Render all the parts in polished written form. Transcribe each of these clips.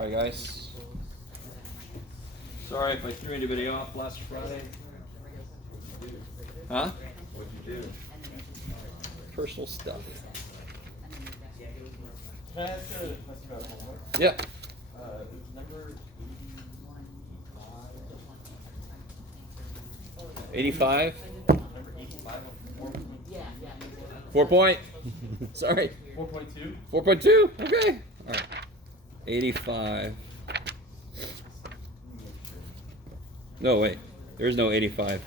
Alright guys. Sorry if I threw anybody off last Friday. Huh? What'd you do? Personal stuff. Can I ask a question about homework? Yeah. It was number 85? number 85 of 4 point. Sorry. 4.2. 4.2? Okay. Alright. 85. No, wait. There is no 85.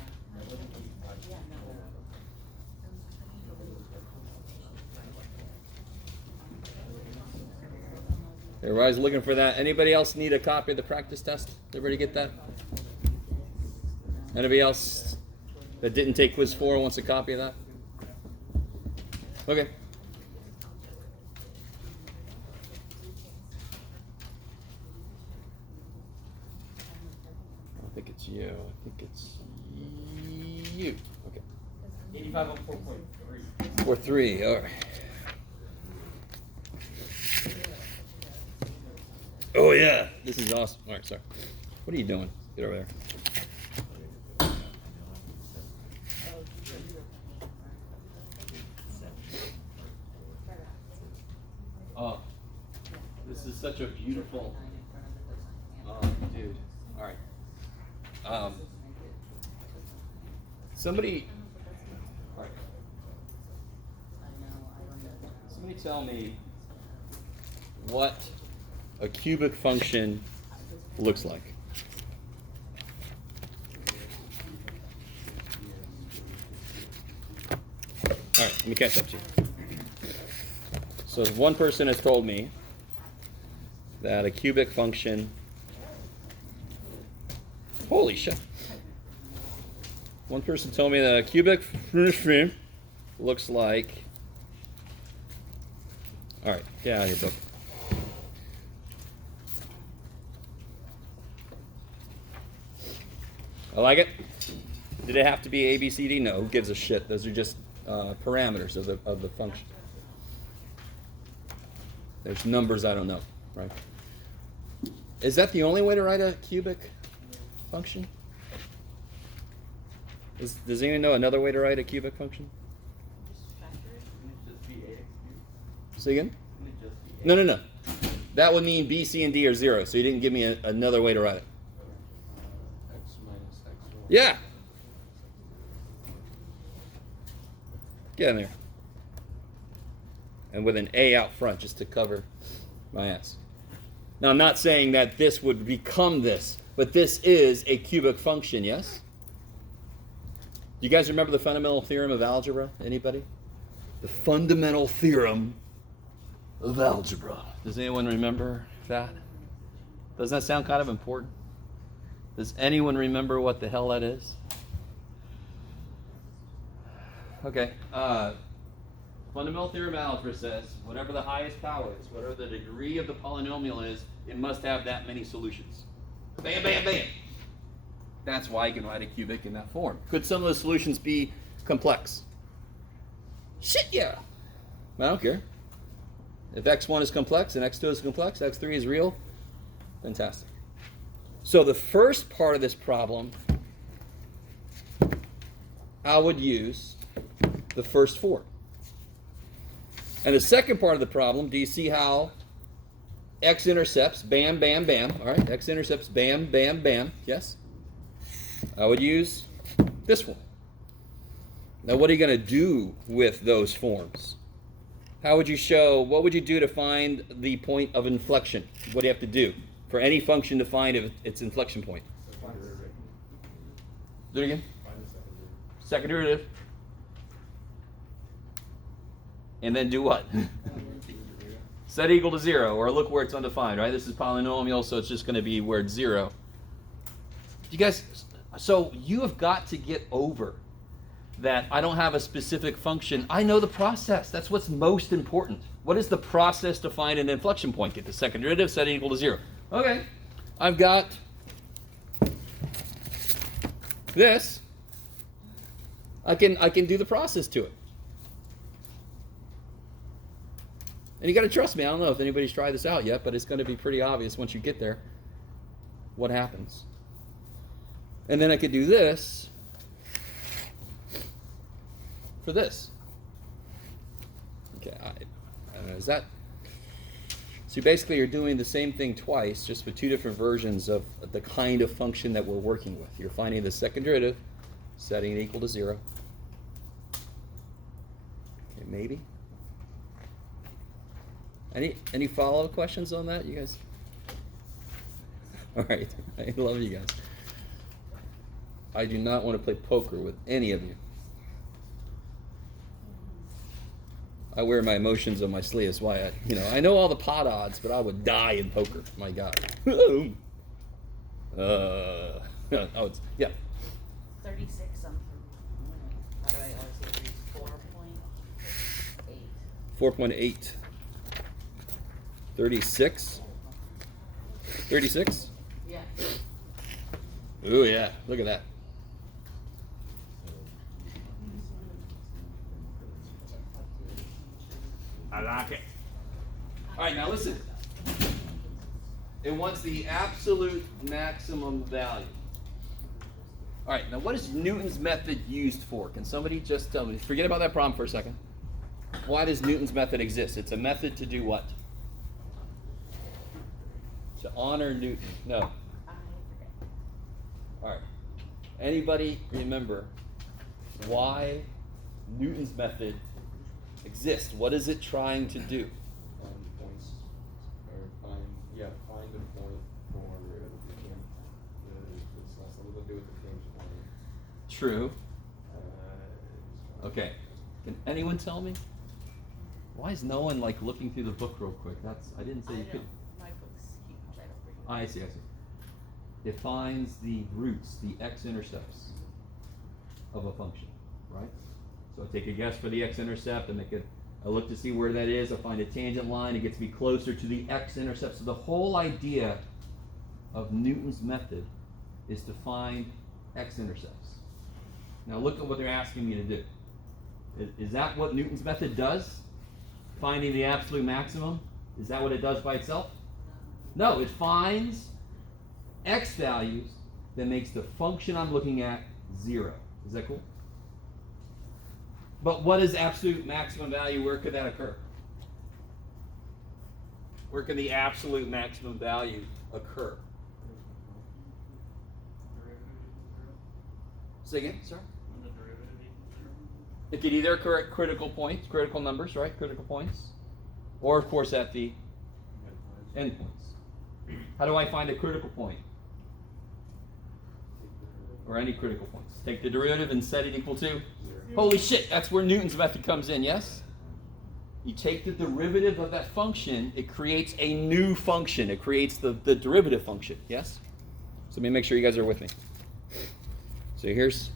Everybody's looking for that. Anybody else need a copy of the practice test? Everybody get that? Anybody else that didn't take quiz 4 wants a copy of that? Okay. I think it's you. I think it's you. Okay. 85 of 4.3. 4.3. All right. Oh yeah, this is awesome. All right, sorry. What are you doing? Get over there. Oh, this is such a beautiful. Oh, dude. All right. Somebody. All right. Somebody tell me what a cubic function looks like. All right, let me catch up to you. So one person has told me that a cubic function, holy shit. One person told me that a cubic function looks like, all right, get out of your book. I like it. Did it have to be A, B, C, D? No, who gives a shit? Those are just parameters of the function. There's numbers I don't know, right? Is that the only way to write a cubic function? Does anyone know another way to write a cubic function? Say again? No. That would mean B, C, and D are 0, so you didn't give me another way to write it. X minus X1. Yeah. Get in there. And with an A out front just to cover my ass. Now I'm not saying that this would become this, but this is a cubic function, yes? Do you guys remember the fundamental theorem of algebra? Anybody? The fundamental theorem of algebra. Does anyone remember that? Doesn't that sound kind of important? Does anyone remember what the hell that is? Okay. Fundamental theorem of algebra says whatever the highest power is, whatever the degree of the polynomial is, it must have that many solutions. Bam, bam, bam. That's why you can write a cubic in that form. Could some of the solutions be complex? Shit, yeah. I don't care. If x1 is complex and x2 is complex, x3 is real, fantastic. So the first part of this problem, I would use the first 4. And the second part of the problem, do you see how x-intercepts, bam, bam, bam, all right, x-intercepts, bam, bam, bam, yes? I would use this one. Now what are you going to do with those forms? How would you show, what would you do to find the point of inflection? What do you have to do for any function to find its inflection point? Do it again. Second derivative. And then do what? Set equal to 0, or look where it's undefined, right? This is polynomial, so it's just going to be where it's 0. You guys, so you have got to get over that I don't have a specific function. I know the process. That's what's most important. What is the process to find an inflection point? Get the second derivative, set it equal to 0. Okay, I've got this. I can do the process to it. And you got to trust me. I don't know if anybody's tried this out yet, but it's going to be pretty obvious once you get there what happens. And then I could do this for this. Okay, is that... So basically you're doing the same thing twice, just with two different versions of the kind of function that we're working with. You're finding the second derivative, setting it equal to 0. Okay, maybe. Any follow-up questions on that, you guys? All right, I love you guys. I do not want to play poker with any of you. I wear my emotions on my sleeve. That's why I know all the pot odds, but I would die in poker. My God. Yeah. 36 on how do I always say 4.8? 4.8. 36. 36? Yeah. Ooh, yeah. Look at that. I like it. All right, now listen. It wants the absolute maximum value. All right, now what is Newton's method used for? Can somebody just tell me? Forget about that problem for a second. Why does Newton's method exist? It's a method to do what? To honor Newton. No. I forget. All right. Anybody remember why Newton's method exists? What is it trying to do? Find points, or find a point for this has something to do with the change point. True. Okay. Can anyone tell me? Why is no one looking through the book real quick? I didn't say you could. My books keep right up. I see. It finds the roots, the x-intercepts of a function, right? So I take a guess for the x-intercept, I look to see where that is, I find a tangent line, it gets me closer to the x-intercept. So the whole idea of Newton's method is to find x-intercepts. Now look at what they're asking me to do. Is that what Newton's method does? Finding the absolute maximum? Is that what it does by itself? No, it finds x values that makes the function I'm looking at 0. Is that cool? But what is absolute maximum value? Where could that occur? Where can the absolute maximum value occur? Say again, sorry? It could either occur at critical points, critical numbers, right? Critical points. Or, of course, at the endpoints. How do I find a critical point? Or any critical points. Take the derivative and set it equal to 0. Holy shit, that's where Newton's method comes in, yes? You take the derivative of that function, it creates a new function. It creates the derivative function, yes? So let me make sure you guys are with me. So here's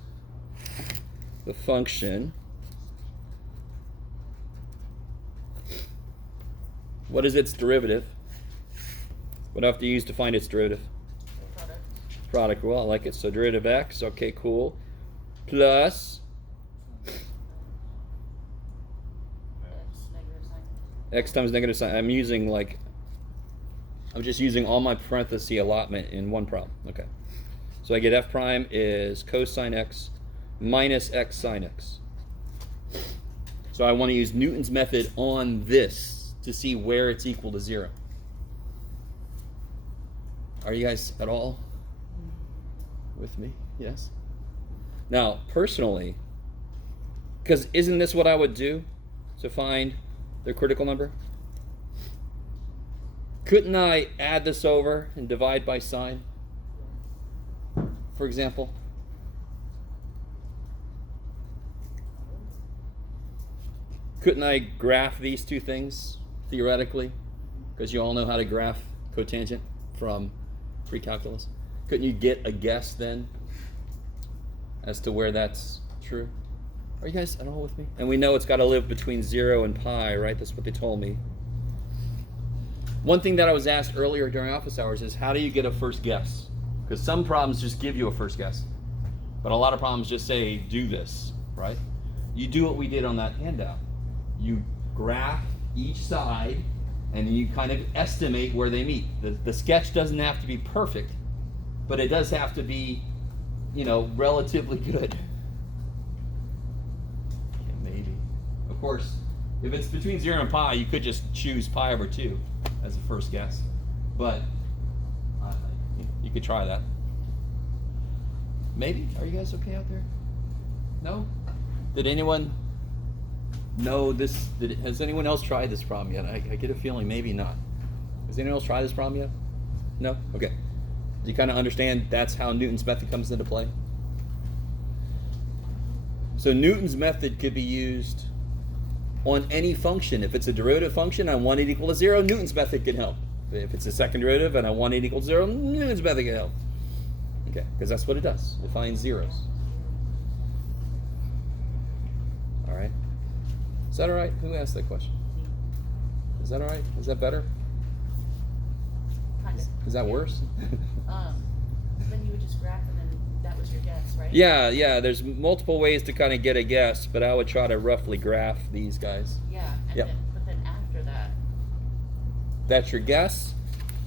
the function. What is its derivative? What do I have to use to find its derivative? Product, well, I like it. So derivative x, okay, cool. Plus x times negative sign. I'm just using all my parenthesis allotment in one problem. Okay. So I get f prime is cosine x minus x sine x. So I want to use Newton's method on this to see where it's equal to 0. Are you guys at all with me? Yes? Now, personally, because isn't this what I would do to find the critical number? Couldn't I add this over and divide by sine, for example? Couldn't I graph these two things, theoretically? Because you all know how to graph cotangent from pre-calculus. Couldn't you get a guess then as to where that's true? Are you guys at all with me? And we know it's got to live between 0 and pi, right? That's what they told me. One thing that I was asked earlier during office hours is, how do you get a first guess? Because some problems just give you a first guess. But a lot of problems just say, do this, right? You do what we did on that handout. You graph each side, and you kind of estimate where they meet. The sketch doesn't have to be perfect, but it does have to be, relatively good. Yeah, maybe. Of course, if it's between 0 and pi, you could just choose pi over 2 as a first guess. But you could try that. Maybe? Are you guys okay out there? No? Did anyone know this? Has anyone else tried this problem yet? I get a feeling maybe not. Has anyone else tried this problem yet? No? Okay. Do you kind of understand that's how Newton's method comes into play? So Newton's method could be used on any function. If it's a derivative function, I want it equal to 0, Newton's method can help. If it's a second derivative and I want it equal to 0, Newton's method can help. Okay, because that's what it does. It finds zeros. All right. Is that all right? Who asked that question? Is that all right? Is that better? Kind of. Is that worse? Then you would just graph and then that was your guess, right? Yeah. There's multiple ways to kind of get a guess, but I would try to roughly graph these guys. Yeah, Yep. but then after that. That's your guess,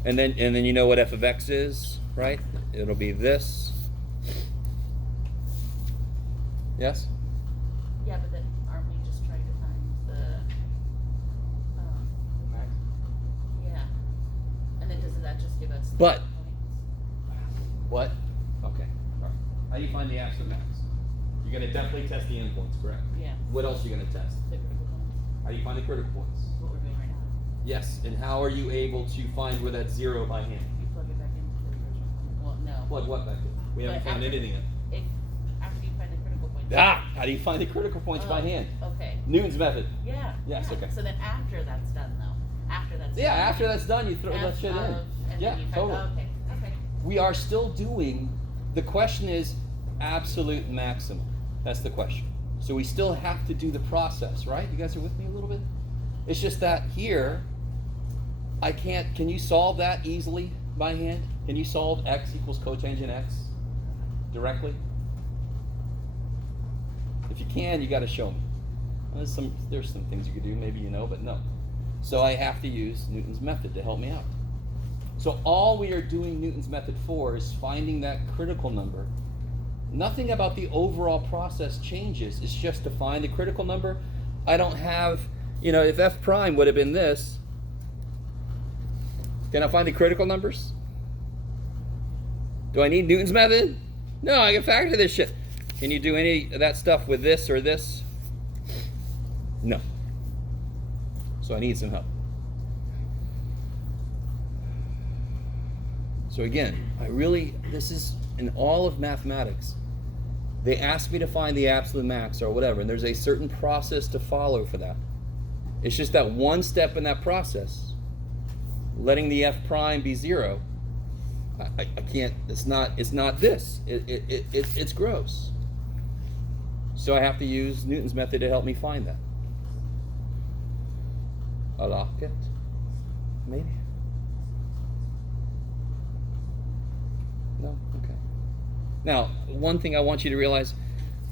and then you know what f of x is, right? It'll be this. Yes? Yeah, but then aren't we just trying to find the Max. yeah. And then doesn't that just give us But- points? What? Okay. All right. How do you find the absolute max? You're going to definitely test the endpoints, correct? Yeah. What else are you going to test? The critical points. How do you find the critical points? What we're doing right now. Yes, and how are you able to find where that's 0 by hand? You plug it back into the original point. Well, no. Plug what back in? We haven't But found after- anything yet. If after you find the critical points. How do you find the critical points by Oh, hand? Okay. Newton's method. Yeah. Yes, yeah. okay. So then after that's done though. After that's Yeah, done, after that's done, you throw that F shit in. of, and Yeah, then you find, totally. okay. Okay. We are still doing, the question is absolute maximum. That's the question. So we still have to do the process, right? You guys are with me a little bit? It's just that here, I can't, can you solve that easily by hand? Can you solve x equals cotangent x directly? If you can, you got to show me. There's some things you could do, maybe you know, but no. So I have to use Newton's method to help me out. So all we are doing Newton's method for is finding that critical number. Nothing about the overall process changes. It's just to find the critical number. I don't have, if f prime would have been this, can I find the critical numbers? Do I need Newton's method? No, I can factor this shit. Can you do any of that stuff with this or this? No. So I need some help. So again, this is in all of mathematics. They ask me to find the absolute max or whatever, and there's a certain process to follow for that. It's just that one step in that process, letting the f prime be 0, I can't, it's not this. It's gross. So I have to use Newton's method to help me find that. I like it. Maybe. No? Okay. Now, one thing I want you to realize,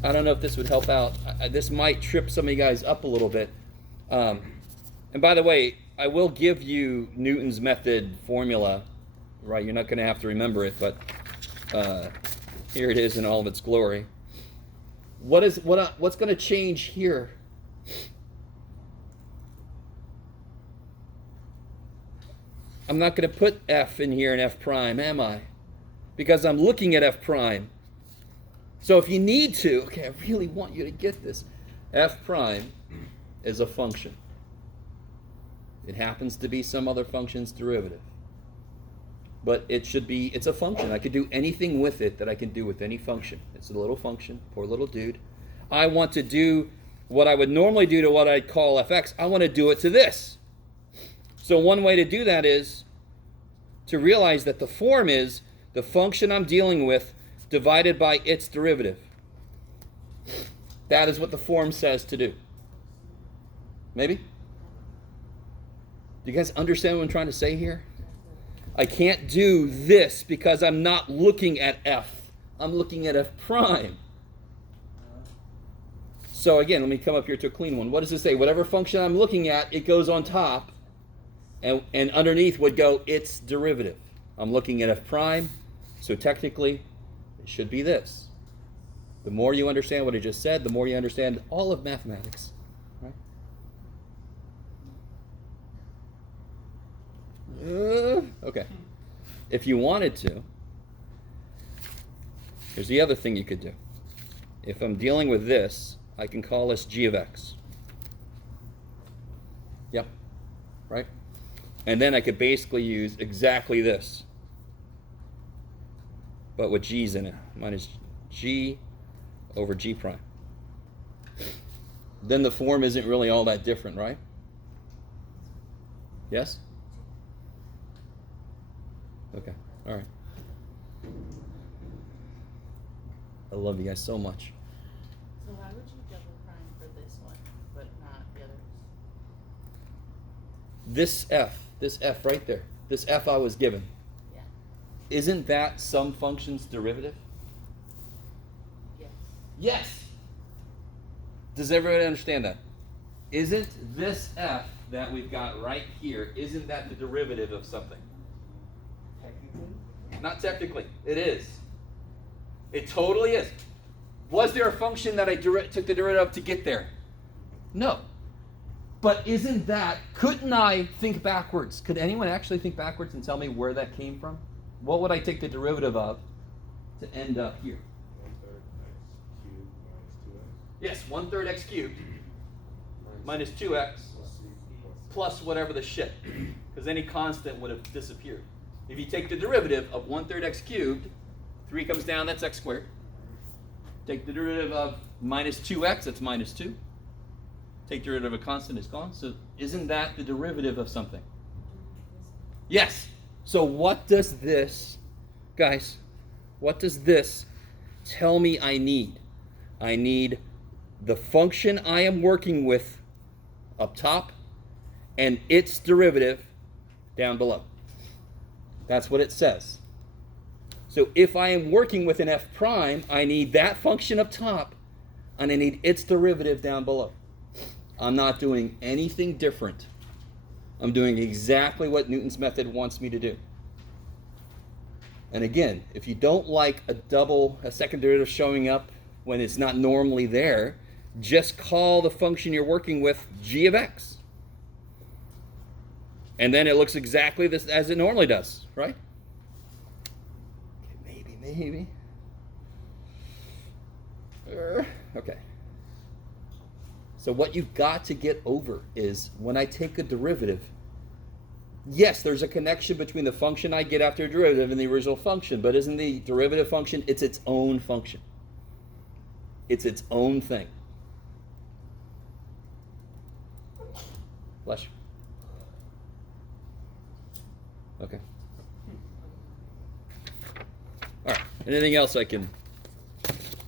I don't know if this would help out. This might trip some of you guys up a little bit. And by the way, I will give you Newton's method formula, right? You're not going to have to remember it, but here it is in all of its glory. What's going to change here? I'm not going to put f in here and f prime, am I? Because I'm looking at f prime. So if you need to, okay, I really want you to get this. F prime is a function. It happens to be some other function's derivative. But it's a function. I could do anything with it that I can do with any function. It's a little function, poor little dude. I want to do what I would normally do to what I'd call fx. I want to do it to this. So one way to do that is to realize that the form is the function I'm dealing with divided by its derivative. That is what the form says to do. Maybe? Do you guys understand what I'm trying to say here? I can't do this because I'm not looking at f. I'm looking at f prime. So again, let me come up here to a clean one. What does it say? Whatever function I'm looking at, it goes on top, and underneath would go its derivative. I'm looking at f prime, so technically it should be this. The more you understand what I just said, the more you understand all of mathematics. Right? Okay. If you wanted to, here's the other thing you could do. If I'm dealing with this, I can call this g of x. Yep. Right? And then I could basically use exactly this, but with g's in it, minus g over g prime. Then the form isn't really all that different, right? Yes? Okay, all right. I love you guys so much. So why would you double prime for this one, but not the others? This f right there, this f I was given, Yeah. isn't that some function's derivative? Yes. Yes! Does everybody understand that? Isn't this f that we've got right here, isn't that the derivative of something? Technically? Not technically, it is. It totally is. Was there a function that I took the derivative of to get there? No. But isn't that, couldn't I think backwards? Could anyone actually think backwards and tell me where that came from? What would I take the derivative of to end up here? 1/3 x cubed minus 2x. Yes, 1/3 x cubed minus 2x Plus c plus whatever the shit. Because any constant would have disappeared. If you take the derivative of 1/3 x cubed, 3 comes down, that's x squared. Take the derivative of minus 2x, that's minus 2. Take the derivative of a constant, is gone. So isn't that the derivative of something? Yes. So what does this, guys, what does this tell me I need? I need the function I am working with up top and its derivative down below. That's what it says. So if I am working with an f prime, I need that function up top and I need its derivative down below. I'm not doing anything different. I'm doing exactly what Newton's method wants me to do. And again, if you don't like a second derivative showing up when it's not normally there, just call the function you're working with g of x. And then it looks exactly this as it normally does, right? Okay, maybe. Okay. So what you've got to get over is when I take a derivative, yes, there's a connection between the function I get after a derivative and the original function, but isn't the derivative function, it's its own function. It's its own thing. Bless you. Okay. All right. Anything else I can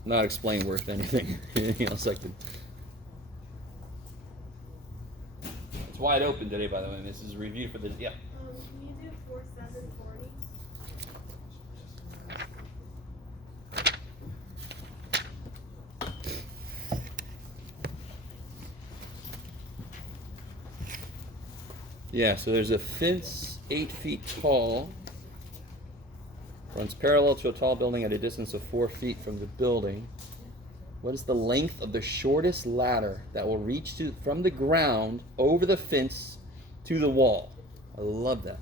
not explain worth anything? Anything else I can? It's wide open today, by the way. This is a review for the, yeah. Can you do 4, 7, 40? Yeah, so there's a fence 8 feet tall, runs parallel to a tall building at a distance of 4 feet from the building. What is the length of the shortest ladder that will reach from the ground over the fence to the wall? I love that.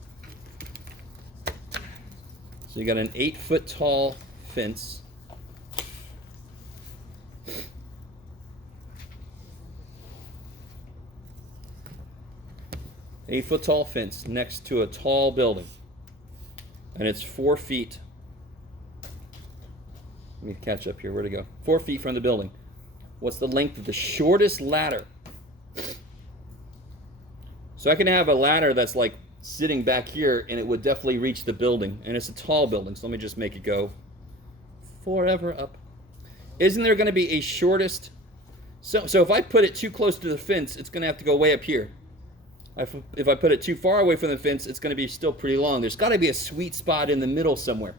So you got an 8 foot tall fence. An 8 foot tall fence next to a tall building. And it's 4 feet. Let me catch up here. Where'd it go? 4 feet from the building. What's the length of the shortest ladder? So I can have a ladder that's like sitting back here and it would definitely reach the building. And it's a tall building, so let me just make it go forever up. Isn't there going to be a shortest? So if I put it too close to the fence, it's going to have to go way up here. If I put it too far away from the fence, it's going to be still pretty long. There's got to be a sweet spot in the middle somewhere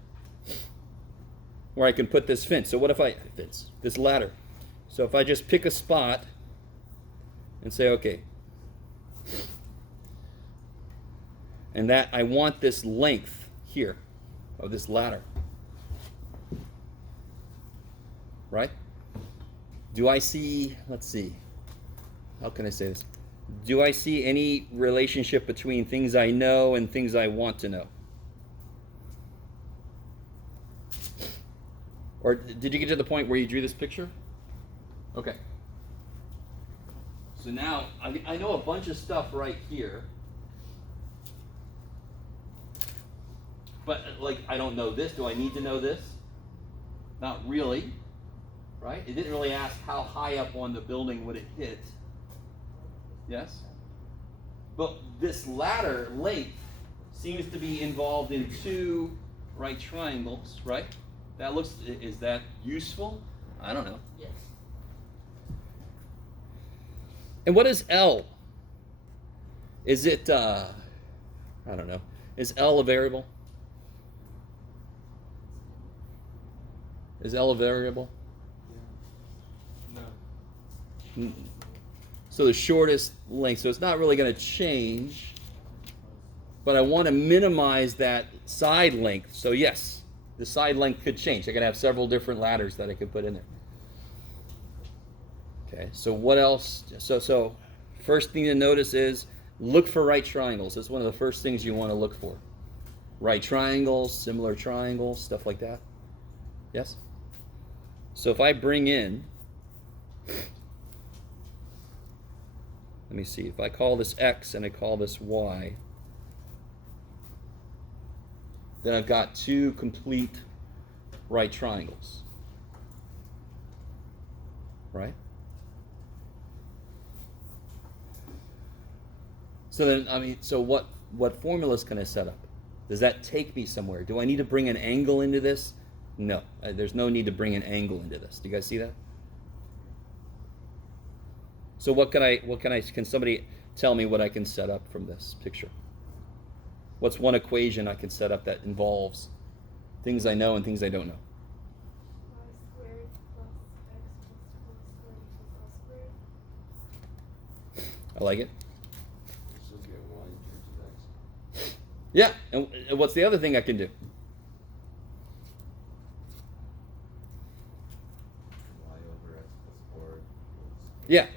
where I can put this fence. So what if this ladder? So if I just pick a spot and say, okay, and that I want this length here of this ladder, right? Do I see, let's see, how can I say this? Do I see any relationship between things I know and things I want to know? Or did you get to the point where you drew this picture? Okay. So now, I know a bunch of stuff right here. But, like, I don't know this. Do I need to know this? Not really. Right? It didn't really ask how high up on the building would it hit. Yes? But this ladder length seems to be involved in two right triangles, right? That looks, is that useful? I don't know. Yes. And what is L? Is it, I don't know. Is L a variable? Is L a variable? No. So the shortest length. So it's not really going to change. But I want to minimize that side length. So yes, the side length could change. I could have several different ladders that I could put in there. Okay, so what else? So first thing to notice is look for right triangles. That's one of the first things you want to look for. Right triangles, similar triangles, stuff like that. Yes? So if I bring in, let me see, if I call this X and I call this Y, then I've got two complete right triangles. Right? So then, so what formulas can I set up? Does that take me somewhere? Do I need to bring an angle into this? No, there's no need to bring an angle into this. Do you guys see that? So can somebody tell me what I can set up from this picture? What's one equation I can set up that involves things I know and things I don't know? Y squared plus x plus 4 squared equals L squared. I like it. So get y in terms of x. Yeah, and what's the other thing I can do? Y over x plus 4 equals Yeah. x.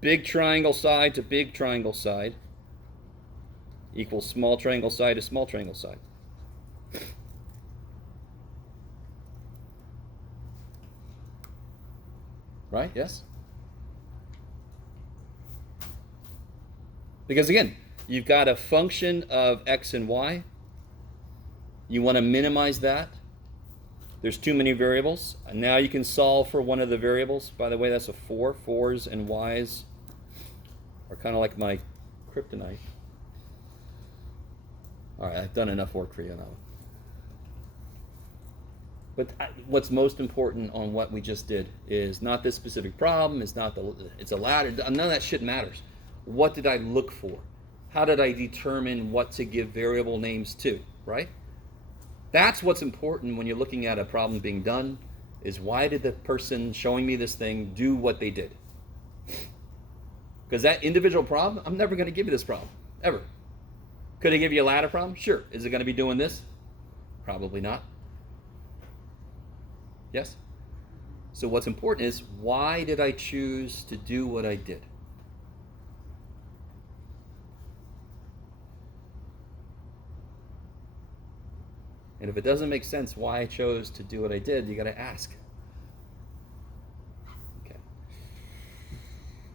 Big triangle side to big triangle side equals small triangle side to small triangle side. Right? Yes? Because again, you've got a function of x and y. You want to minimize that. There's too many variables. And now you can solve for one of the variables. By the way, that's a 4. 4s and y's are kind of like my kryptonite. All right, I've done enough work for you on that one. But what's most important on what we just did is not this specific problem. It's a ladder. None of that shit matters. What did I look for? How did I determine what to give variable names to, right? That's what's important when you're looking at a problem being done, is why did the person showing me this thing do what they did? Because that individual problem, I'm never going to give you this problem, ever. Could I give you a ladder problem? Sure. Is it going to be doing this? Probably not. Yes? So what's important is, why did I choose to do what I did? And if it doesn't make sense why I chose to do what I did, you got to ask. Okay.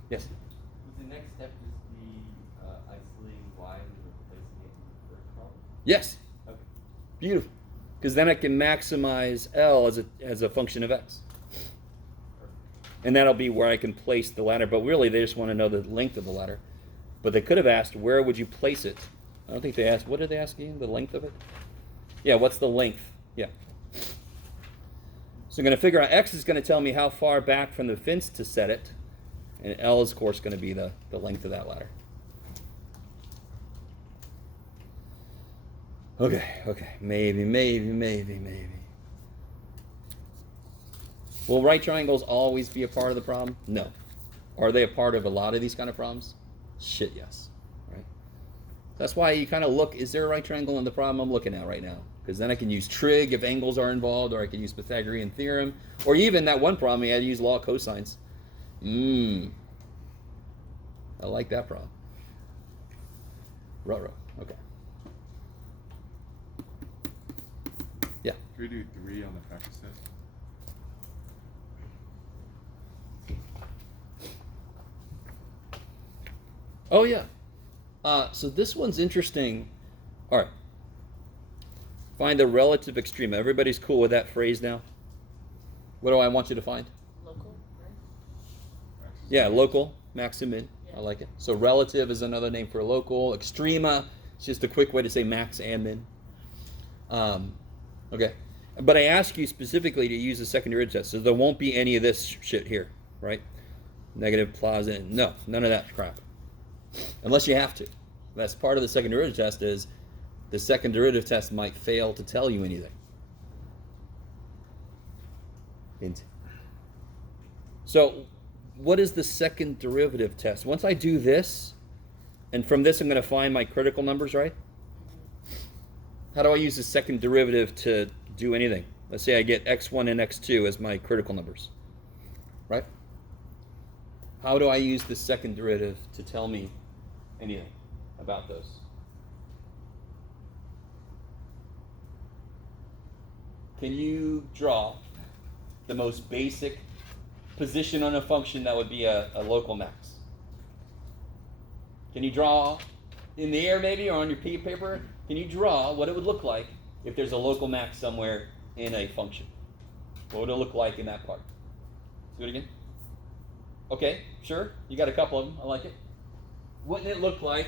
Yes? Would the next step just be isolating y and replacing it in the first problem? Yes. Okay. Beautiful. Because then I can maximize L as a function of x. And that'll be where I can place the ladder. But really, they just want to know the length of the ladder. But they could have asked, where would you place it? I don't think they asked, what did they ask again? The length of it? Yeah, what's the length? Yeah. So I'm going to figure out, x is going to tell me how far back from the fence to set it. And L is, of course, going to be the length of that ladder. Okay. Maybe. Will right triangles always be a part of the problem? No. Are they a part of a lot of these kind of problems? Shit, yes. Right? That's why you kind of look, is there a right triangle in the problem I'm looking at right now? Because then I can use trig if angles are involved, or I can use Pythagorean theorem, or even that one problem I had to use law of cosines. I like that problem. Ruh-roh. Okay. Yeah. Can we do 3 on the practice test? Oh, yeah. So this one's interesting. All right. Find the relative extrema. Everybody's cool with that phrase now? What do I want you to find? Local, right? Yeah, local, max and min. Yeah. I like it. So relative is another name for local. Extrema is just a quick way to say max and min. Okay. But I ask you specifically to use the second derivative test, so there won't be any of this shit here, right? Negative, plus, no, none of that crap. Unless you have to. That's part of the second derivative test is the second derivative test might fail to tell you anything. So what is the second derivative test? Once I do this, and from this I'm going to find my critical numbers, right? How do I use the second derivative to do anything? Let's say I get x1 and x2 as my critical numbers, right? How do I use the second derivative to tell me anything about those? Can you draw the most basic position on a function that would be a local max? Can you draw in the air maybe, or on your paper? Can you draw what it would look like if there's a local max somewhere in a function? What would it look like in that part? Do it again. Okay, sure. You got a couple of them. I like it. Wouldn't it look like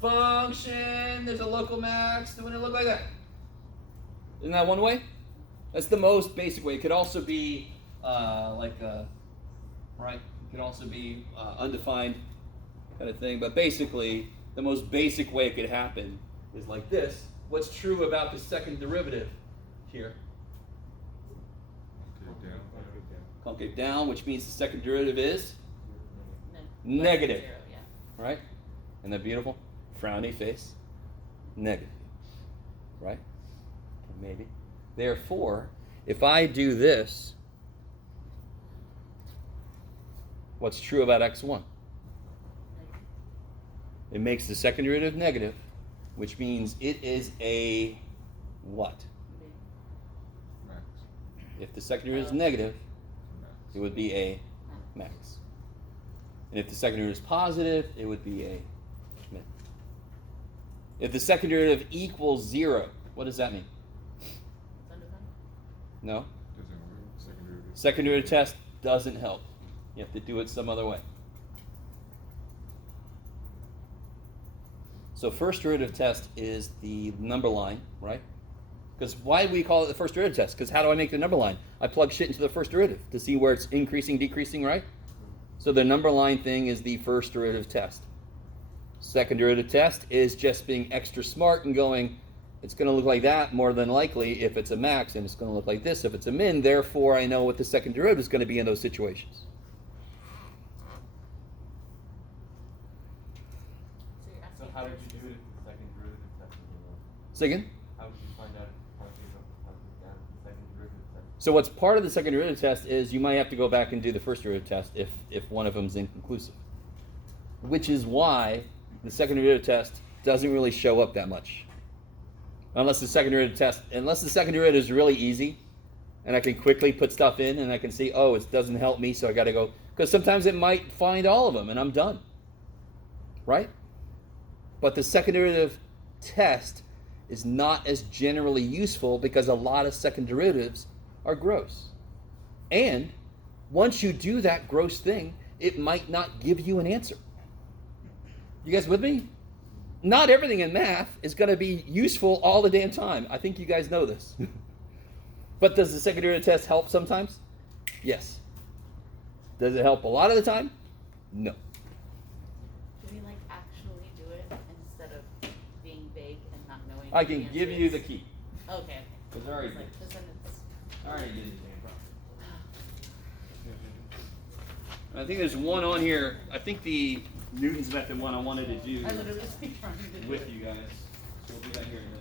function, there's a local max, wouldn't it look like that? Isn't that one way? That's the most basic way. It could also be right? It could also be undefined kind of thing. But basically, the most basic way it could happen is like this. What's true about the second derivative here? Concave down, which means the second derivative is negative. Zero, yeah. Right? Isn't that beautiful? Frowny face. Negative. Right? Maybe. Therefore, if I do this, what's true about x1? It makes the second derivative negative, which means it is a what? Max. If the second derivative is negative, it would be a max. And if the second derivative is positive, it would be a min. If the second derivative equals 0, what does that mean? It's undefined. No? Doesn't work. Second derivative. Second derivative test doesn't help. You have to do it some other way. So first derivative test is the number line, right? Because why do we call it the first derivative test? Because how do I make the number line? I plug shit into the first derivative to see where it's increasing, decreasing, right? So the number line thing is the first derivative test. Second derivative test is just being extra smart and going, it's going to look like that more than likely if it's a max, and it's going to look like this if it's a min. Therefore, I know what the second derivative is going to be in those situations. So you're So asking how did first. you do it if the second derivative test is a low? Say again? How would you find out if concave up, concave down, the second derivative test? So what's part of the second derivative test is you might have to go back and do the first derivative test if one of them is inconclusive. Which is why the second derivative test doesn't really show up that much. Unless the second derivative is really easy, and I can quickly put stuff in, and I can see, oh, it doesn't help me, so I got to go. Because sometimes it might find all of them, and I'm done. Right? But the second derivative test is not as generally useful because a lot of second derivatives are gross. And once you do that gross thing, it might not give you an answer. You guys with me? Not everything in math is going to be useful all the damn time. I think you guys know this. But does the second derivative test help sometimes? Yes. Does it help a lot of the time? No. Can we actually do it instead of being vague and not knowing? I what the can give answer you is? the key. Okay. Because I already It's did. like, because then it's. I already did the damn problem. I think there's one on here. I think the Newton's method one I wanted to do I literally was like trying to do with it. you guys. So we'll do that here in a minute.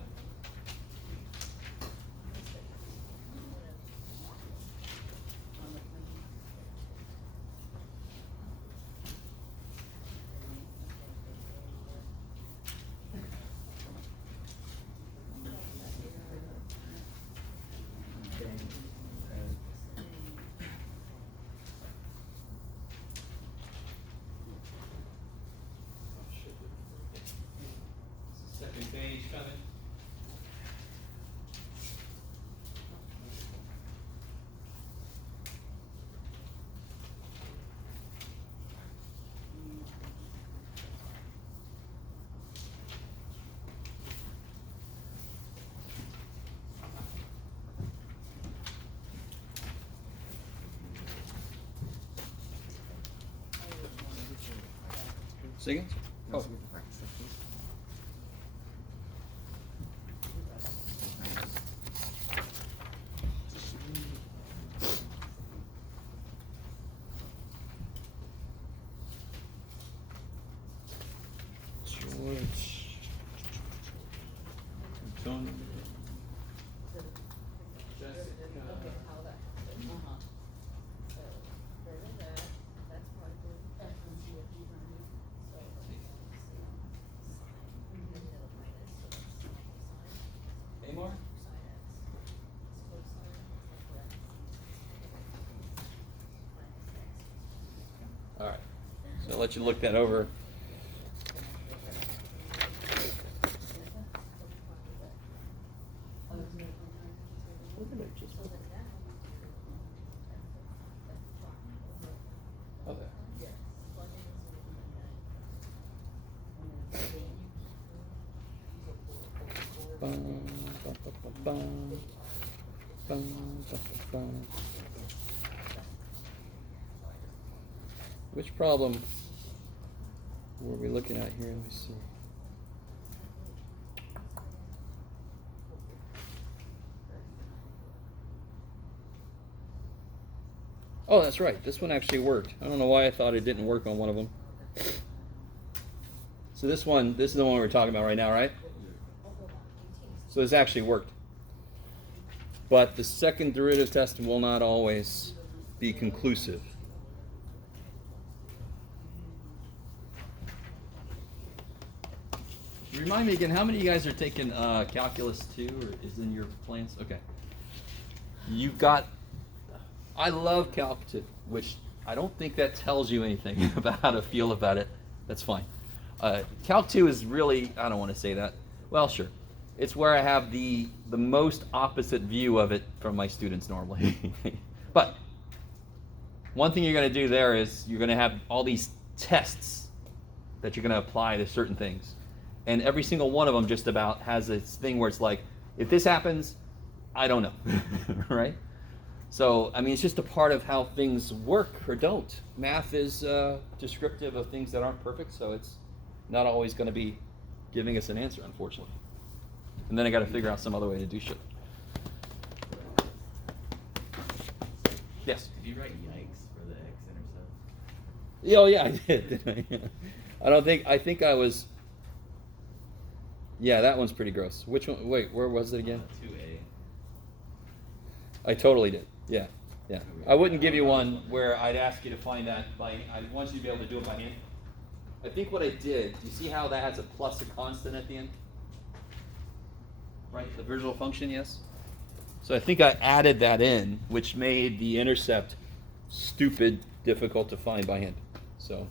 Second page coming. Say again? Oh. George. Antonio. Okay, how that happened. So, there is that, that's part of it, F and G if you run it, so. Amar? All right. So I'll let you look that over. Okay. Bum, bum, bum, bum, bum, bum, bum. Which problem were we looking at here? Let me see. Oh, that's right. This one actually worked. I don't know why I thought it didn't work on one of them. So this is the one we're talking about right now, right? So this actually worked. But the second derivative test will not always be conclusive. Remind me again, how many of you guys are taking calculus 2 or is in your plans? Okay. You've got, I love Calc 2, which I don't think that tells you anything about how to feel about it. That's fine. Calc 2 is really, I don't want to say that. Well, sure. It's where I have the most opposite view of it from my students normally. But one thing you're going to do there is you're going to have all these tests that you're going to apply to certain things. And every single one of them just about has this thing where it's like, if this happens, I don't know, right? So, I mean, it's just a part of how things work or don't. Math is descriptive of things that aren't perfect, so it's not always going to be giving us an answer, unfortunately. And then I got to figure out some other way to do shit. Yes? Did you write yikes for the x-intercept? Yeah, oh, yeah, I did, didn't I? I think I was... Yeah, that one's pretty gross. Which one? Wait, where was it again? 2A. I totally did. Yeah, yeah. I wouldn't give you one where I'd ask you to find that by. I want you to be able to do it by hand. I think what I did. Do you see how that has a plus a constant at the end? Right, the visual function, yes. So I think I added that in, which made the intercept stupid difficult to find by hand. So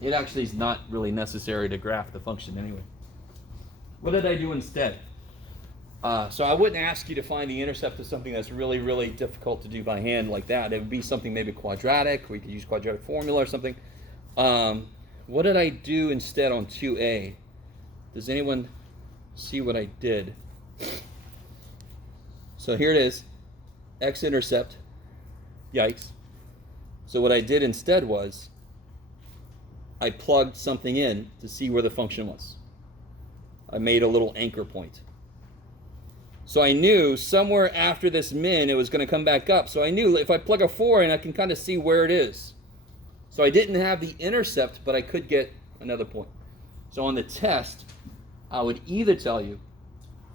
it actually is not really necessary to graph the function anyway. What did I do instead? So I wouldn't ask you to find the intercept of something that's really, really difficult to do by hand like that. It would be something maybe quadratic. We could use quadratic formula or something. What did I do instead on 2A? Does anyone see what I did? So here it is, x-intercept, yikes. So what I did instead was I plugged something in to see where the function was. I made a little anchor point. So I knew somewhere after this min, it was going to come back up. So I knew if I plug a 4 in, I can kind of see where it is. So I didn't have the intercept, but I could get another point. So on the test, I would either tell you,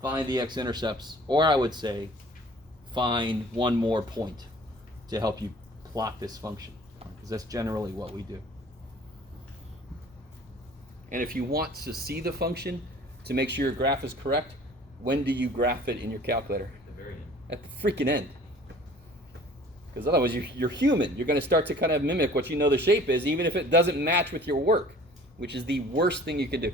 find the x-intercepts, or I would say, find one more point to help you plot this function. Because that's generally what we do. And if you want to see the function, to make sure your graph is correct, when do you graph it in your calculator? At the very end. At the freaking end. Because otherwise you're human. You're going to start to kind of mimic what you know the shape is, even if it doesn't match with your work, which is the worst thing you could do.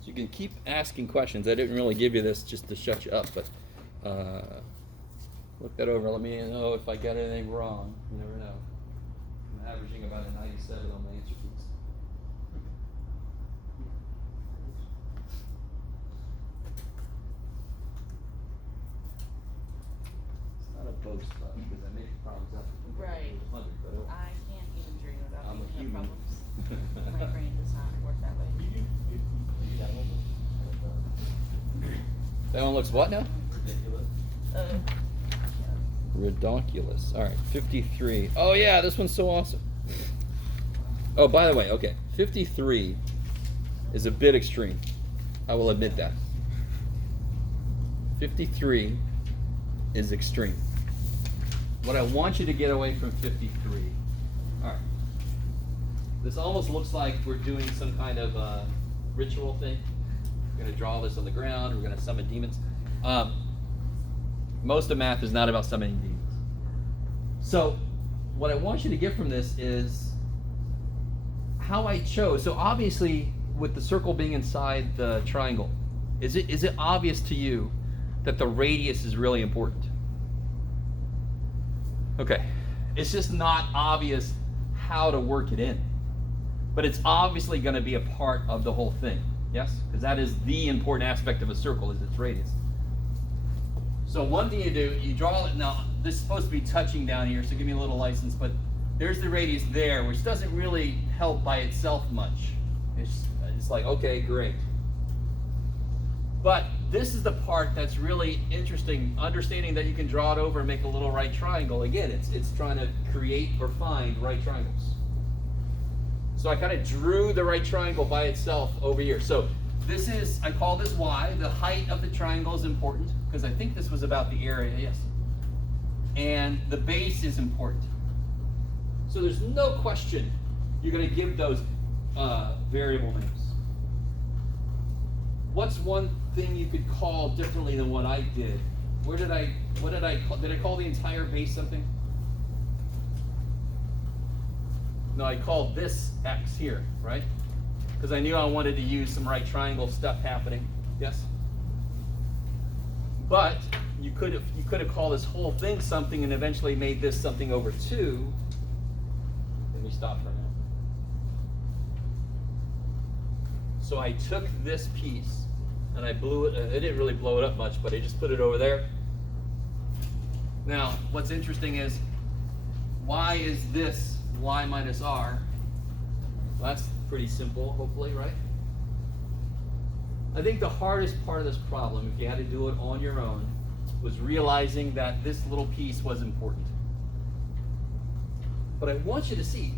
So you can keep asking questions. I didn't really give you this just to shut you up, but look that over. Let me know if I got anything wrong. You never know. I'm averaging about a 97 on my answer keys. It's not a boast, because I make problems up. Right. 100, but I can't even dream about I'm a making human. up problems. My brain does not work that way. that one looks what now? Ridiculous. Redonkulous. All right, 53. Oh yeah, this one's so awesome. Oh, by the way, okay, 53 is a bit extreme. I will admit that. 53 is extreme. What I want you to get away from 53. All right. This almost looks like we're doing some kind of ritual thing. We're going to draw this on the ground. We're going to summon demons. Most of math is not about summoning demons. So what I want you to get from this is how I chose. So obviously, with the circle being inside the triangle, is it obvious to you that the radius is really important? Okay. It's just not obvious how to work it in. But it's obviously going to be a part of the whole thing. Yes? Because that is the important aspect of a circle, is its radius. So one thing you do, you draw it. Now, this is supposed to be touching down here, so give me a little license, but there's the radius there, which doesn't really help by itself much. It's like, okay, great. But this is the part that's really interesting, understanding that you can draw it over and make a little right triangle. Again, it's trying to create or find right triangles. So I kind of drew the right triangle by itself over here. So this is, I call this Y. The height of the triangle is important, because I think this was about the area, yes. And the base is important. So there's no question you're going to give those variable names. What's one thing you could call differently than what I did? What did I call the entire base something? No, I called this X here, right? Because I knew I wanted to use some right triangle stuff happening. Yes? But you could have called this whole thing something and eventually made this something over 2. Let me stop for a minute. So I took this piece and I blew it. I didn't really blow it up much, but I just put it over there. Now, what's interesting is, why is this y minus r? Well, that's pretty simple, hopefully, right? I think the hardest part of this problem, if you had to do it on your own, was realizing that this little piece was important. But I want you to see,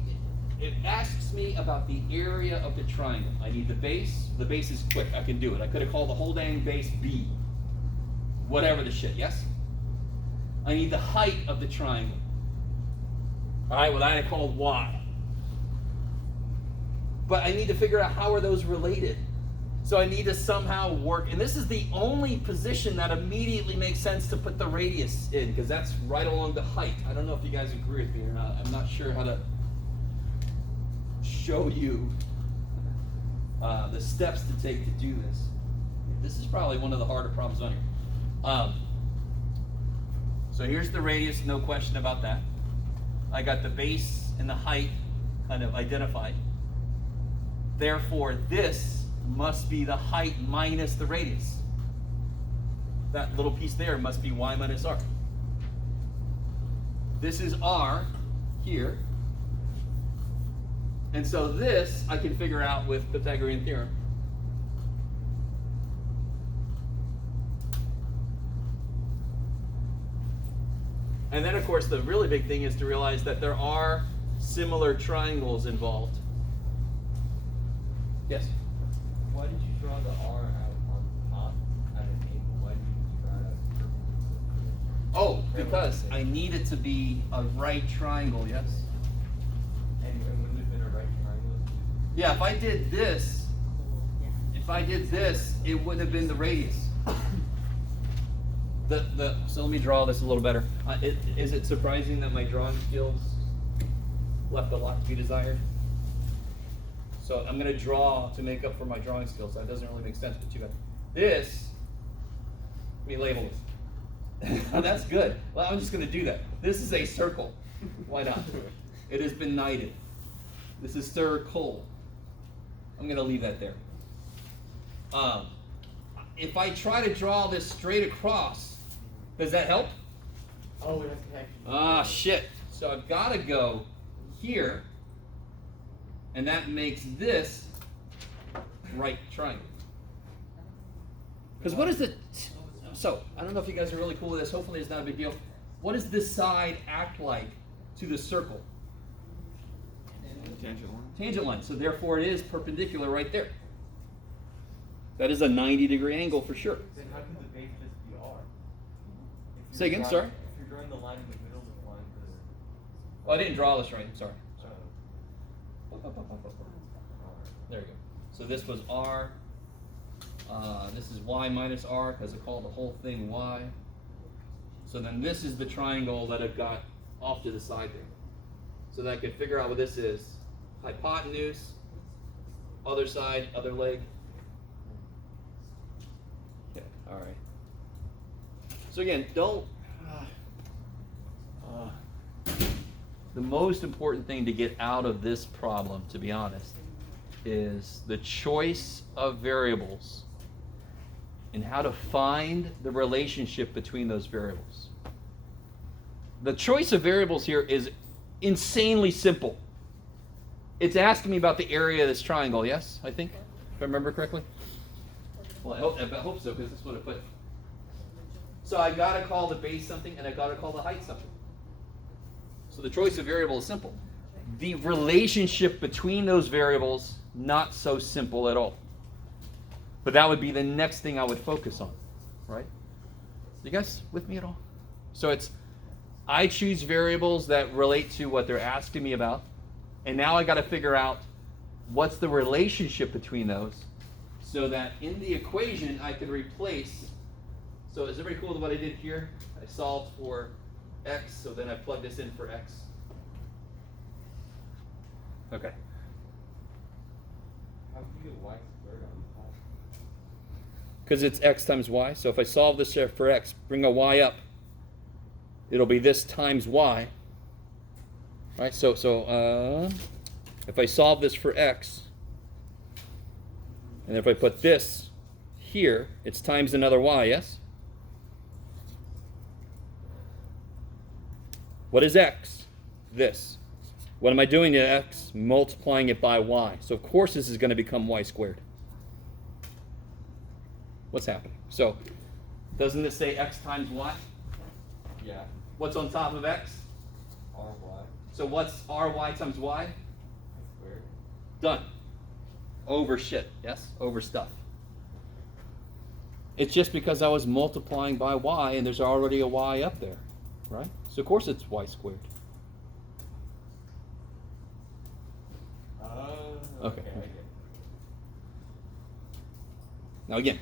it asks me about the area of the triangle. I need the base. The base is quick. I can do it. I could have called the whole dang base B. Whatever the shit, yes? I need the height of the triangle. All right, well, that I called Y. But I need to figure out how are those related. So I need to somehow work, and this is the only position that immediately makes sense to put the radius in, because that's right along the height. I don't know if you guys agree with me or not. I'm not sure how to show you the steps to take to do this. This is probably one of the harder problems on here. So here's the radius, no question about that. I got the base and the height kind of identified. Therefore, this must be the height minus the radius. That little piece there must be y minus r. This is r here. And so this I can figure out with Pythagorean theorem. And then, of course, the really big thing is to realize that there are similar triangles involved. Yes? Why did you draw the R out on top at an angle? Why did you draw it out perpendicular? Oh, because I need it to be a right triangle, yes? And wouldn't it have been a right triangle? Yeah, if I did this, it wouldn't have been the radius. So let me draw this a little better. Is it surprising that my drawing skills left a lot to be desired? So I'm going to draw to make up for my drawing skills. That doesn't really make sense, but too bad. This, let me label this. That's good. Well, I'm just going to do that. This is a circle. Why not? It has been knighted. This is circle. I'm going to leave that there. If I try to draw this straight across, does that help? Oh, it has connection. Ah, shit. So I've got to go here, and that makes this right triangle. Because what is the... So, I don't know if you guys are really cool with this. Hopefully it's not a big deal. What does this side act like to the circle? Tangent line. Tangent line. So therefore it is perpendicular right there. That is a 90-degree angle for sure. Then how can the base just be R? If Say you're again, drawing- sorry? If you're drawing the line in the middle of the line, Well, I didn't draw this right. I'm sorry. the There we go. So this was R. This is Y minus R because I call the whole thing Y. So then this is the triangle that I've got off to the side there. So that I can figure out what this is. Hypotenuse, other side, other leg. Okay, all right. So again, don't... the most important thing to get out of this problem, to be honest, is the choice of variables and how to find the relationship between those variables. The choice of variables here is insanely simple. It's asking me about the area of this triangle, yes, I think, if I remember correctly? Well, I hope so, because that's what I put. So I got to call the base something, and I got to call the height something. So the choice of variable is simple. The relationship between those variables, not so simple at all. But that would be the next thing I would focus on, right? You guys with me at all? So it's, I choose variables that relate to what they're asking me about, and now I got to figure out what's the relationship between those, so that in the equation I can replace. So is everybody cool with what I did here? I solved for x, so then I plug this in for x. Okay. How do you get y squared on top? Because it's x times y. So if I solve this for x, bring a y up, it'll be this times y. Right? So if I solve this for x, and if I put this here, it's times another y, yes? What is x? This. What am I doing to x? Multiplying it by y. So of course this is going to become y squared. What's happening? So doesn't this say x times y? Yeah. What's on top of x? RY So what's ry times y? squared. Done. Over shit, yes? Over stuff. It's just because I was multiplying by y and there's already a y up there, right? So of course it's y squared. Okay. I get it. Now again,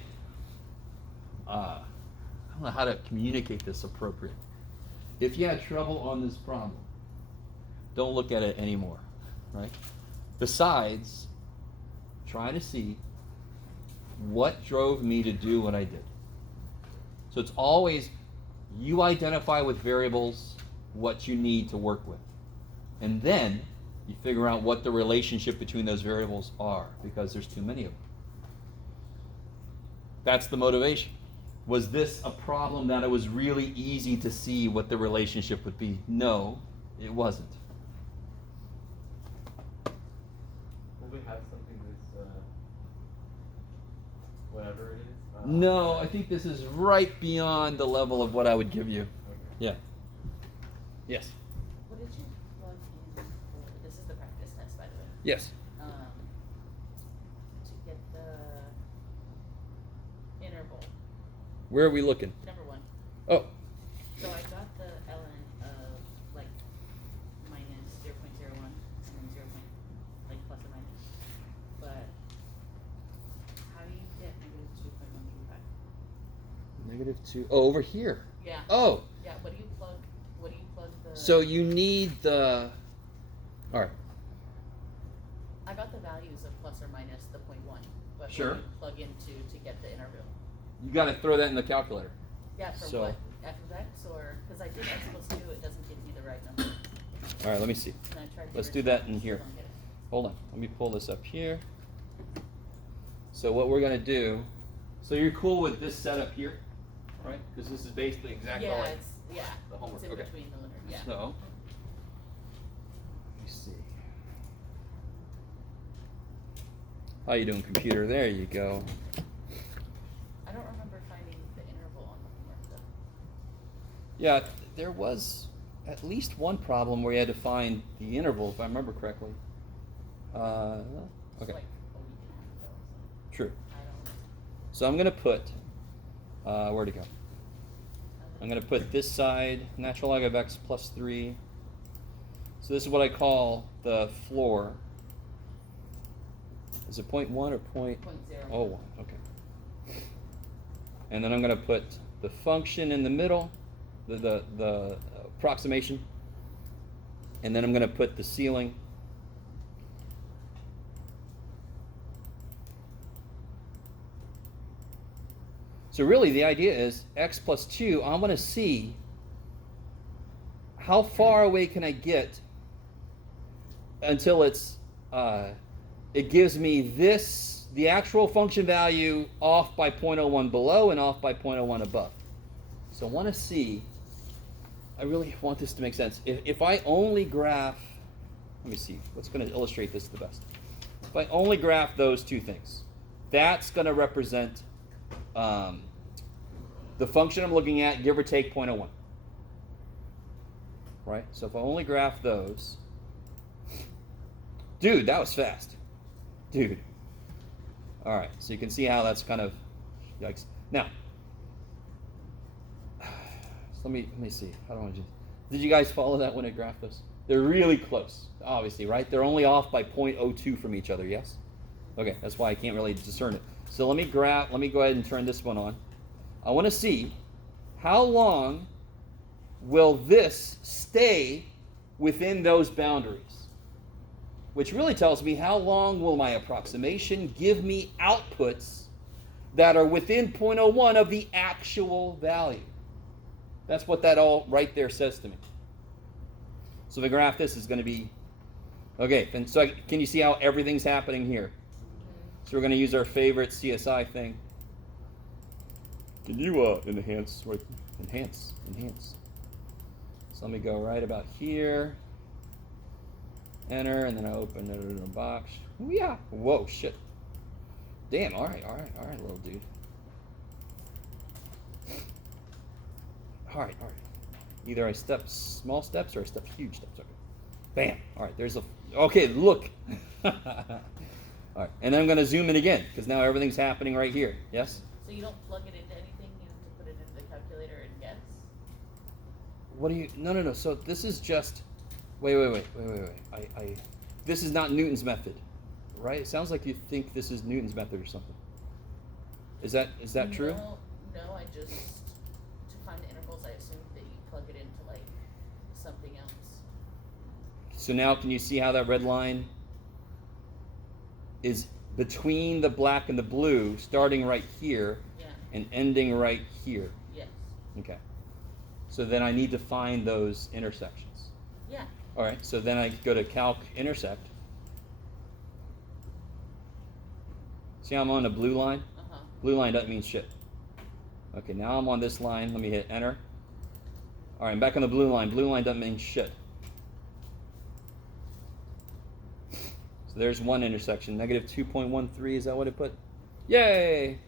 I don't know how to communicate this appropriately. If you had trouble on this problem, don't look at it anymore, right? Besides, try to see what drove me to do what I did. So it's always, you identify with variables what you need to work with. And then you figure out what the relationship between those variables are, because there's too many of them. That's the motivation. Was this a problem that it was really easy to see what the relationship would be? No, it wasn't. Will we have something that's whatever it is? No, I think this is right beyond the level of what I would give you. Okay. Yeah. Yes. What did you plug in for, this is the practice test, by the way, Yes. to get the interval, Where are we looking? number one. Oh, So I got the ln of like minus 0.01 and then 0. Like plus or minus. But how do you get negative 2.135? negative 2. Oh, over here. Yeah. Oh, Yeah, what do you plug the so you need the. All right. I got the values of plus or minus the 0.1, but Sure. what do you plug into to get the interval? You got to throw that in the calculator. Yeah, for So- what? F of x, or because I did x plus 2, it doesn't give me the right number. All right, let me see. And I tried the Let's do original, that in still here. don't get it. Hold on. Let me pull this up here. So what we're going to do. So you're cool with this setup here, right? Because this is basically exactly Yeah, like it's the homework. It's in Okay. between the linear. Yeah. So, let me see. How you doing, computer? There you go. I don't remember finding the interval on the homework though. Yeah, there was at least one problem where you had to find the interval, if I remember correctly. It's Okay, like a week and a half ago. true. So I don't. So I'm going to put, where'd it go? I'm going to put this side, natural log of x plus 3. So this is what I call the floor. Is it 0.1 or 0.01? 0.01. Okay. And then I'm going to put the function in the middle, the approximation. And then I'm going to put the ceiling. So really the idea is x plus 2, I want to see how far away can I get until it gives me this, the actual function value off by 0.01 below and off by 0.01 above. So I want to see, I really want this to make sense. If I only graph, let me see, what's going to illustrate this the best? If I only graph those two things, that's going to represent the function I'm looking at, give or take 0.01. Right? So if I only graph those, dude, that was fast. Dude. All right, so you can see how that's kind of, yikes. Now, so let me see. How do I just, did you guys follow that when I graphed this? They're really close, obviously, right? They're only off by 0.02 from each other, yes? Okay, that's why I can't really discern it. So let me go ahead and turn this one on. I want to see how long will this stay within those boundaries, which really tells me how long will my approximation give me outputs that are within 0.01 of the actual value. That's what that all right there says to me. So if I graph this, is going to be, okay, and so can you see how everything's happening here? So we're going to use our favorite CSI thing. Can you enhance? So let me go right about here. Enter, and then I open it in a box. Ooh, yeah. Whoa, shit. Damn. All right, little dude. All right. Either I step small steps or I step huge steps. Okay. Bam. All right. There's a. Okay. Look. All right, and then I'm going to zoom in again because now everything's happening right here. Yes. So you don't plug it into anything, you have to put it into the calculator and guess? What do you? No. So this is just. Wait. This is not Newton's method, right? It sounds like you think this is Newton's method or something. Is that true? No, I just, to find the intervals, I assumed that you plug it into like something else. So now can you see how that red line is between the black and the blue, starting right here Yeah. and ending right here? Yes. Okay. So then I need to find those intersections. Yeah. All right, so then I go to calc intersect. See how I'm on the blue line? Uh-huh. Blue line doesn't mean shit. Okay, now I'm on this line. Let me hit enter. All right, I'm back on the blue line. Blue line doesn't mean shit. So there's one intersection. Negative 2.13, is that what it put? Yay!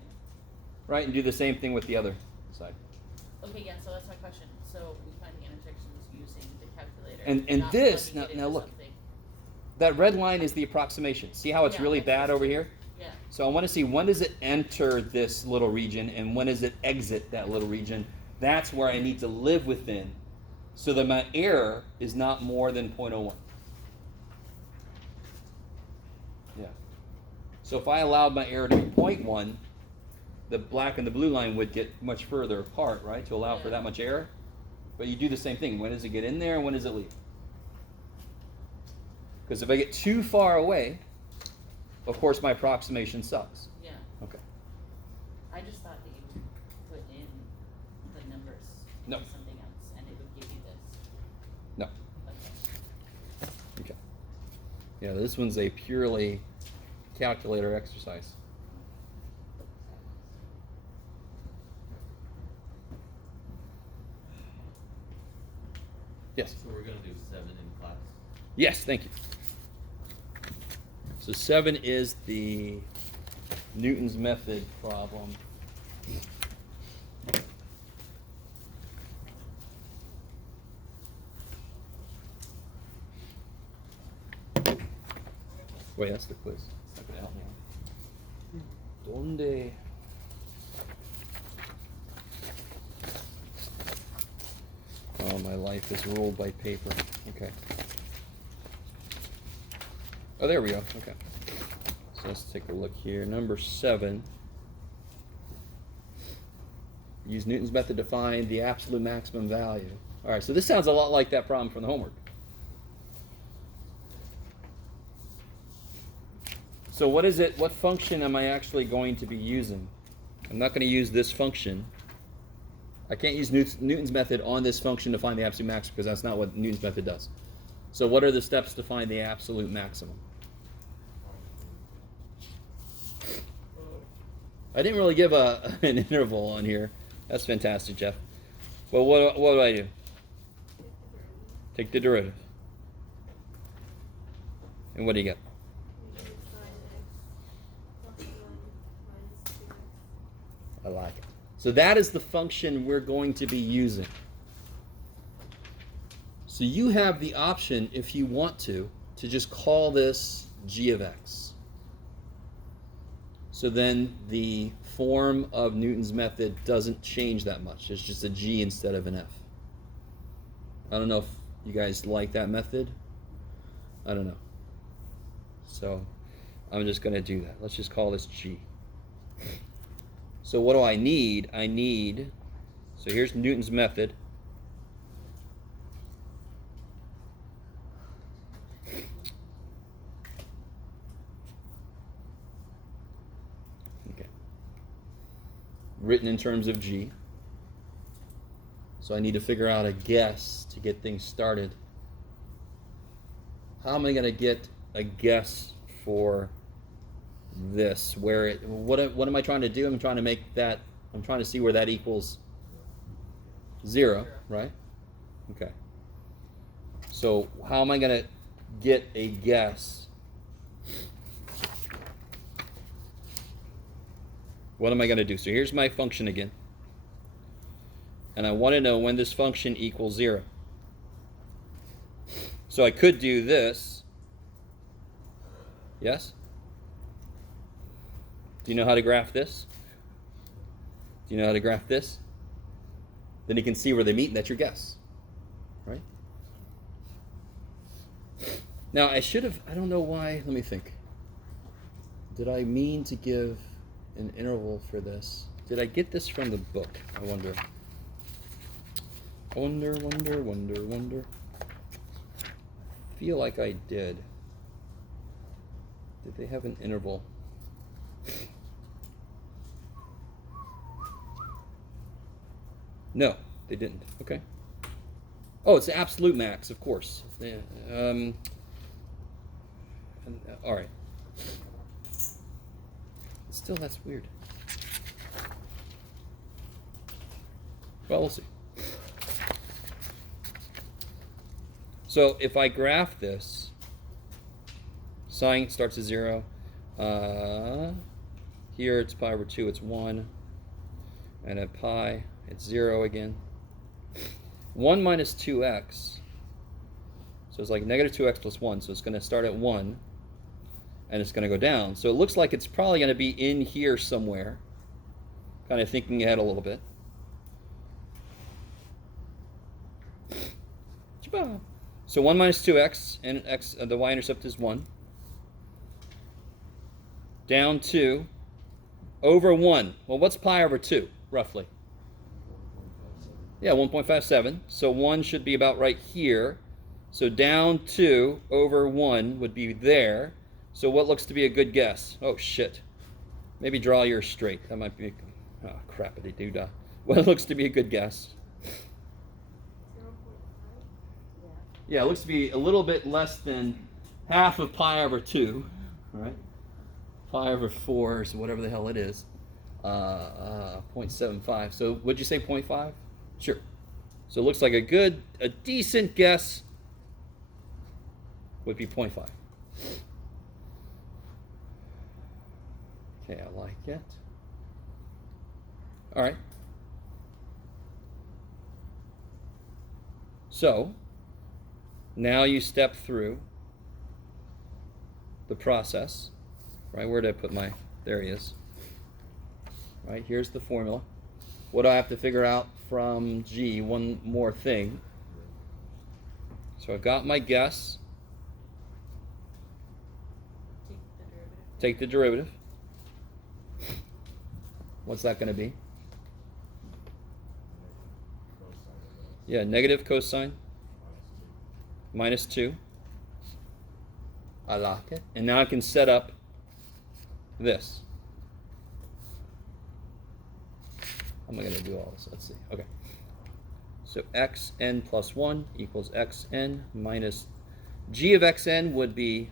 Right, and do the same thing with the other side. Okay, yeah, so that's my question. So we find the intersections using the calculator. And not this, plugging it now into look. something. That red line is the approximation. See how it's Yeah, really I bad see. over here? Yeah. So I want to see when does it enter this little region and when does it exit that little region. That's where I need to live within so that my error is not more than 0.01. Yeah. So if I allowed my error to be 0.1, the black and the blue line would get much further apart, right, to allow for that much error. But you do the same thing. When does it get in there and when does it leave? Because if I get too far away, of course my approximation sucks. Yeah. Okay. I just thought that you would put in the numbers No. into something else and it would give you this. No. Okay. Okay. Yeah, this one's a purely calculator exercise. Yes. So we're gonna do 7 in class. Yes, thank you. So 7 is the Newton's method problem. Wait, that's the quiz. It's not gonna help me out. Donde? Oh, my life is ruled by paper. Okay. Oh, there we go. Okay. So let's take a look here. Number 7. Use Newton's method to find the absolute maximum value. All right, so this sounds a lot like that problem from the homework. So what is it? What function am I actually going to be using? I'm not going to use this function. I can't use Newton's method on this function to find the absolute maximum because that's not what Newton's method does. So what are the steps to find the absolute maximum? I didn't really give an interval on here. That's fantastic, Jeff. Well, what do I do? Take the derivative. And what do you get? I like it. So that is the function we're going to be using. So you have the option, if you want to just call this g of x. So then the form of Newton's method doesn't change that much. It's just a g instead of an f. I don't know if you guys like that method. I don't know. So I'm just going to do that. Let's just call this g. So what do I need? So here's Newton's method. Okay. Written in terms of g. So I need to figure out a guess to get things started. How am I going to get a guess for this? What am I trying to do? I'm trying to see where that equals 0, right? Okay. So how am I going to get a guess? What am I going to do? So here's my function again. And I want to know when this function equals 0. So I could do this. Yes? Do you know how to graph this? Do you know how to graph this? Then you can see where they meet, and that's your guess. Right? Now, I don't know why, let me think. Did I mean to give an interval for this? Did I get this from the book? I wonder. I feel like I did. Did they have an interval? No, they didn't. Okay. Oh, it's the absolute max, of course. All right. Still, that's weird. Well, we'll see. So if I graph this, sine starts at 0. Here it's pi over 2, it's 1. And at pi, it's 0 again. 1 minus 2x. So it's like negative 2x plus 1. So it's going to start at 1. And it's going to go down. So it looks like it's probably going to be in here somewhere. Kind of thinking ahead a little bit. So 1 minus 2x, and x, the y-intercept is 1. Down 2 over 1. Well, what's pi over 2, roughly? Yeah, 1.57. So 1 should be about right here. So down 2 over 1 would be there. So what looks to be a good guess? Oh, shit. Maybe draw yours straight. That might be... Oh, crappity-doo-dah. What looks to be a good guess? 0.5. Yeah, it looks to be a little bit less than half of pi over 2. All right? Pi over 4, so whatever the hell it is. 0.75. So would you say 0.5? Sure. So it looks like a decent guess would be 0.5. Okay, I like it. All right. So now you step through the process. Right, where did I put my, there he is. Right, here's the formula. What do I have to figure out from G? One more thing. So I've got my guess. Take the derivative. What's that going to be? Yeah, negative cosine minus 2. I like it. And now I can set up this. How am I going to do all this? Let's see. Okay. So xn plus 1 equals xn minus g of xn would be,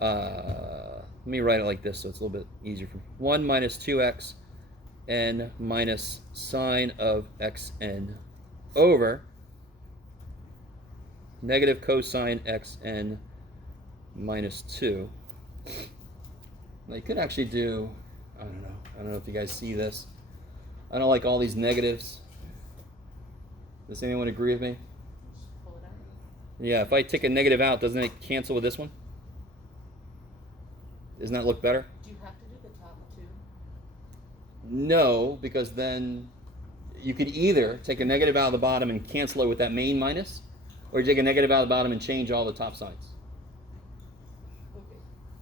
let me write it like this so it's a little bit easier for me. 1 minus 2x n minus sine of xn over negative cosine xn minus 2. Now you could actually do, I don't know if you guys see this. I don't like all these negatives. Does anyone agree with me? Just pull it out. Yeah, if I take a negative out, doesn't it cancel with this one? Doesn't that look better? Do you have to do the top two? No, because then you could either take a negative out of the bottom and cancel it with that main minus, or you take a negative out of the bottom and change all the top signs. Okay.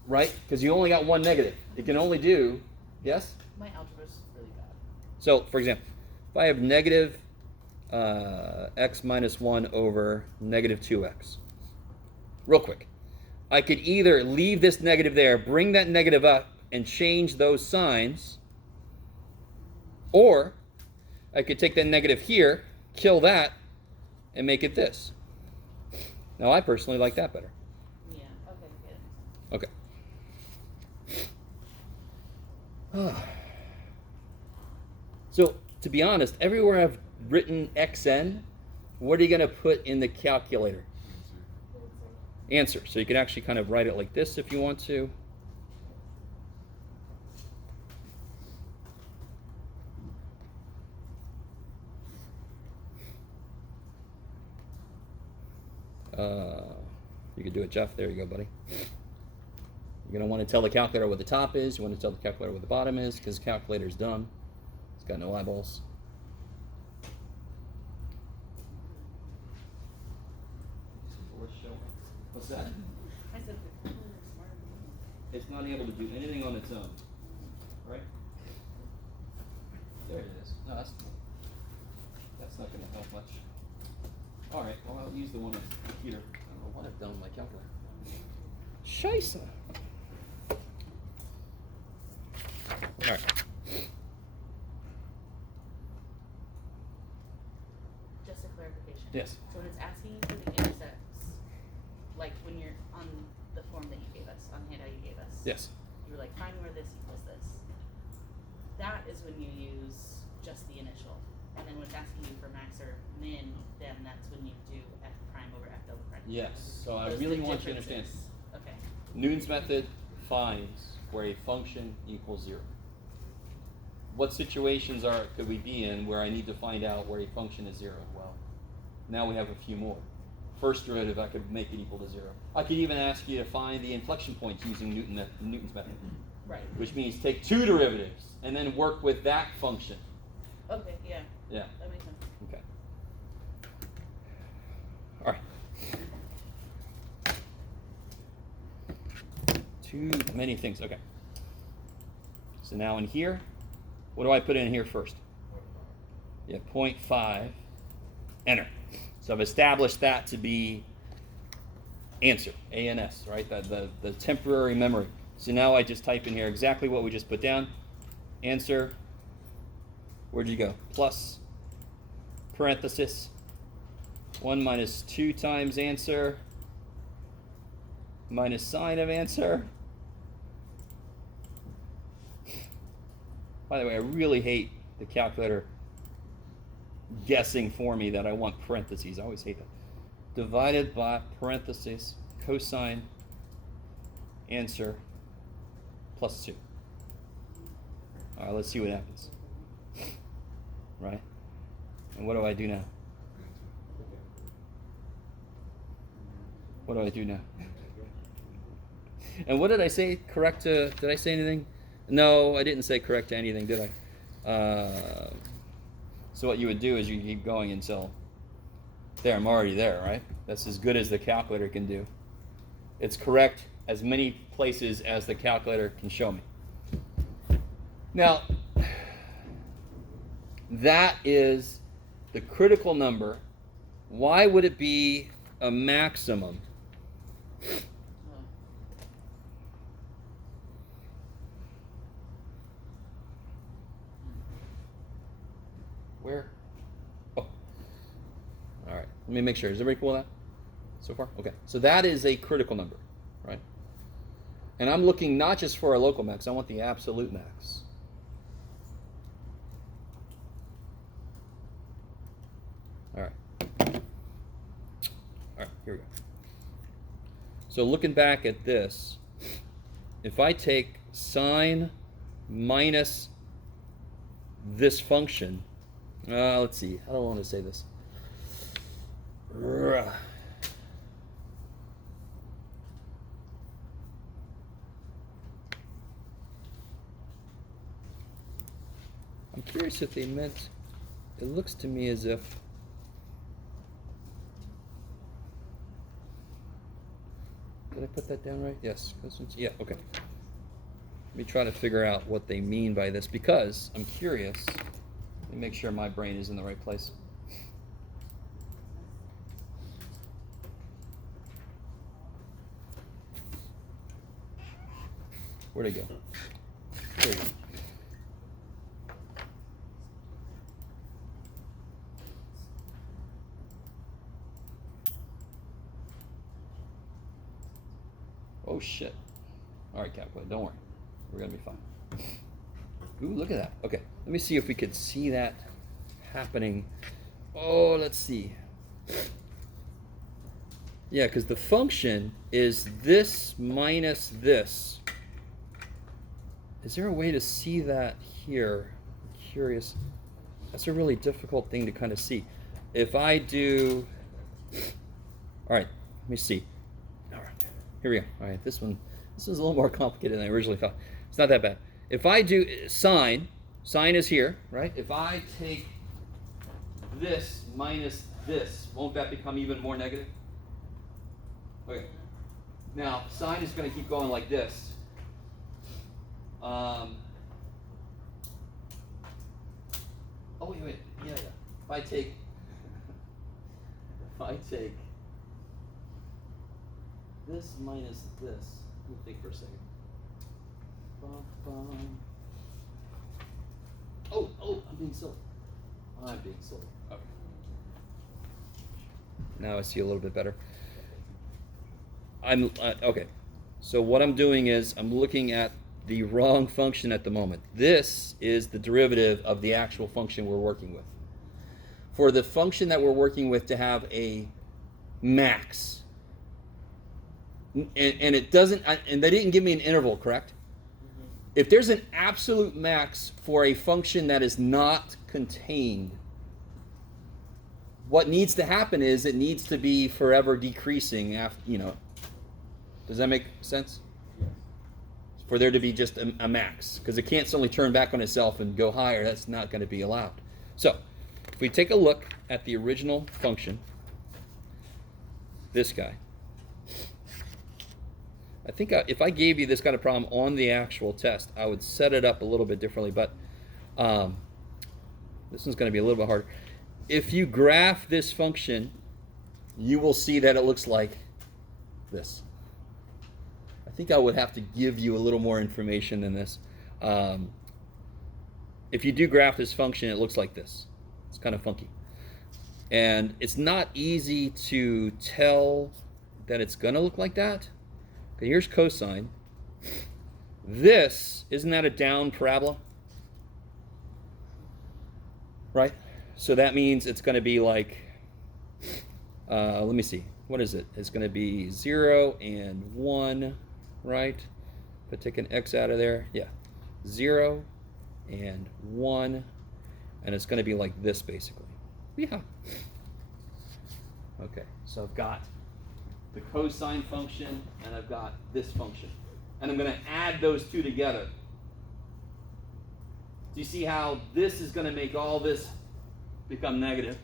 Right? Because you only got one negative. It can only do, yes? My algebra's really bad. So, for example, if I have negative x minus 1 over negative 2x, real quick, I could either leave this negative there, bring that negative up, and change those signs, or I could take that negative here, kill that, and make it this. Now, I personally like that better. Yeah, okay, good. Okay. So, to be honest, everywhere I've written xn, what are you going to put in the calculator? Answer. So you can actually kind of write it like this if you want to. You could do it, Jeff. There you go, buddy. You're going to want to tell the calculator what the top is. You want to tell the calculator what the bottom is, because the calculator's dumb. It's got no eyeballs. What's that? I said the calculator's smarter than me. It's not able to do anything on its own. Right? There it is. No, that's not going to help much. All right, well, I'll use the one on the computer. I don't know what I've done with my calculator. Scheisse. All right. Just a clarification. Yes. So when it's asking you for the intercepts, like when you're on the form that you gave us, on the handout you gave us. Yes. You were like, find where this equals this. That is when you use just the initial. And then when it's asking you for max or min, then that's when you do f prime over f double prime. Yes. So I Those are really the want you to understand. differences. Okay. Newton's method finds where a function equals 0. What situations could we be in where I need to find out where a function is 0? Well, now we have a few more. First derivative, I could make it equal to 0. I could even ask you to find the inflection points using Newton's method. Right. Which means take 2 derivatives and then work with that function. Okay, yeah. Yeah. That makes sense. Okay. All right. Too many things. Okay. So now in here, what do I put in here first? Yeah, 0.5. Enter. So I've established that to be answer, ANS, right? The temporary memory. So now I just type in here exactly what we just put down. Answer. Where'd you go? Plus, parenthesis, 1 minus 2 times answer, minus sign of answer. By the way, I really hate the calculator guessing for me that I want parentheses. I always hate that. Divided by parentheses, cosine, answer, plus 2. All right, let's see what happens. Right? And what do I do now? What do I do now? And what did I say? Correct to, did I say anything? No, I didn't say correct to anything, did I? So what you would do is you keep going until, there, I'm already there, right? That's as good as the calculator can do. It's correct as many places as the calculator can show me. Now, that is the critical number. Why would it be a maximum? Where? Oh. All right. Let me make sure. Is everybody cool with that so far? Okay. So that is a critical number, right? And I'm looking not just for a local max. I want the absolute max. All right. All right. Here we go. So looking back at this, if I take sine minus this function, let's see. I don't want to say this. I'm curious if they meant, it looks to me as if, did I put that down right? Yes. Yeah, okay. Let me try to figure out what they mean by this because I'm curious. Let me make sure my brain is in the right place. Where'd it go? There you go. Oh shit. All right, calculator, don't worry. We're gonna be fine. Ooh, look at that. Okay, let me see if we could see that happening. Oh, let's see. Yeah, because the function is this minus this. Is there a way to see that here? I'm curious. That's a really difficult thing to kind of see. If I do, all right, let me see. All right, here we go. All right, this one's a little more complicated than I originally thought. It's not that bad. If I do sine is here, right? If I take this minus this, won't that become even more negative? Okay. Now, sine is going to keep going like this. Oh, wait. Yeah. If I take this minus this, let me think for a second. Oh, I'm being silly. Okay. Now I see a little bit better. Okay. So what I'm doing is I'm looking at the wrong function at the moment. This is the derivative of the actual function we're working with. for the function that we're working with to have a max. And it doesn't, and they didn't give me an interval, correct? If there's an absolute max for a function that is not contained, what needs to happen is it needs to be forever decreasing after, Does that make sense? Yes. For there to be just a max, because it can't suddenly turn back on itself and go higher. That's not going to be allowed. So, if we take a look at the original function, this guy, I think if I gave you this kind of problem on the actual test, I would set it up a little bit differently, but this one's going to be a little bit harder. If you graph this function, you will see that it looks like this. I think I would have to give you a little more information than this. If you do graph this function, it looks like this. It's kind of funky. And it's not easy to tell that it's going to look like that. Okay, here's cosine. This, isn't that a down parabola? Right? So that means it's going to be like, let me see. What is it? It's going to be 0 and 1, right? If I take an x out of there, yeah. 0 and 1. And it's going to be like this, basically. Yeah. Okay, so I've got the cosine function, and I've got this function. And I'm going to add those two together. Do you see how this is going to make all this become negative?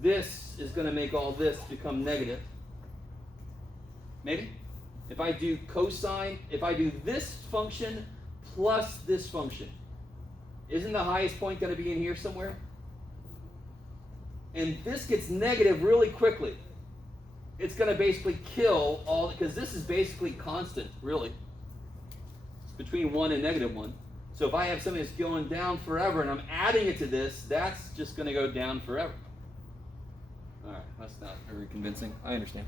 This is going to make all this become negative. Maybe? If I do cosine, if I do this function plus this function, isn't the highest point going to be in here somewhere? And this gets negative really quickly. It's going to basically kill all, because this is basically constant, really. It's between 1 and negative 1. So if I have something that's going down forever and I'm adding it to this, that's just going to go down forever. All right, that's not very convincing. I understand.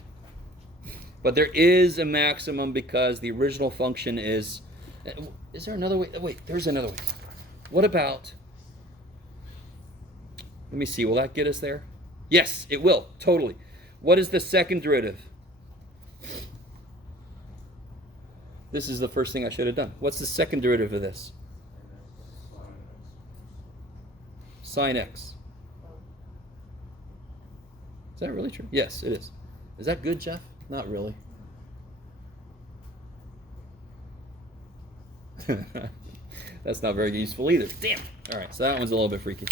But there is a maximum because the original function is... Is there another way? Wait, there's another way. What about... Let me see, will that get us there? Yes, it will, totally. What is the second derivative? This is the first thing I should have done. What's the second derivative of this? Sine x. Is that really true? Yes, it is. Is that good, Jeff? Not really. That's not very useful either. Damn. All right, so that one's a little bit freaky.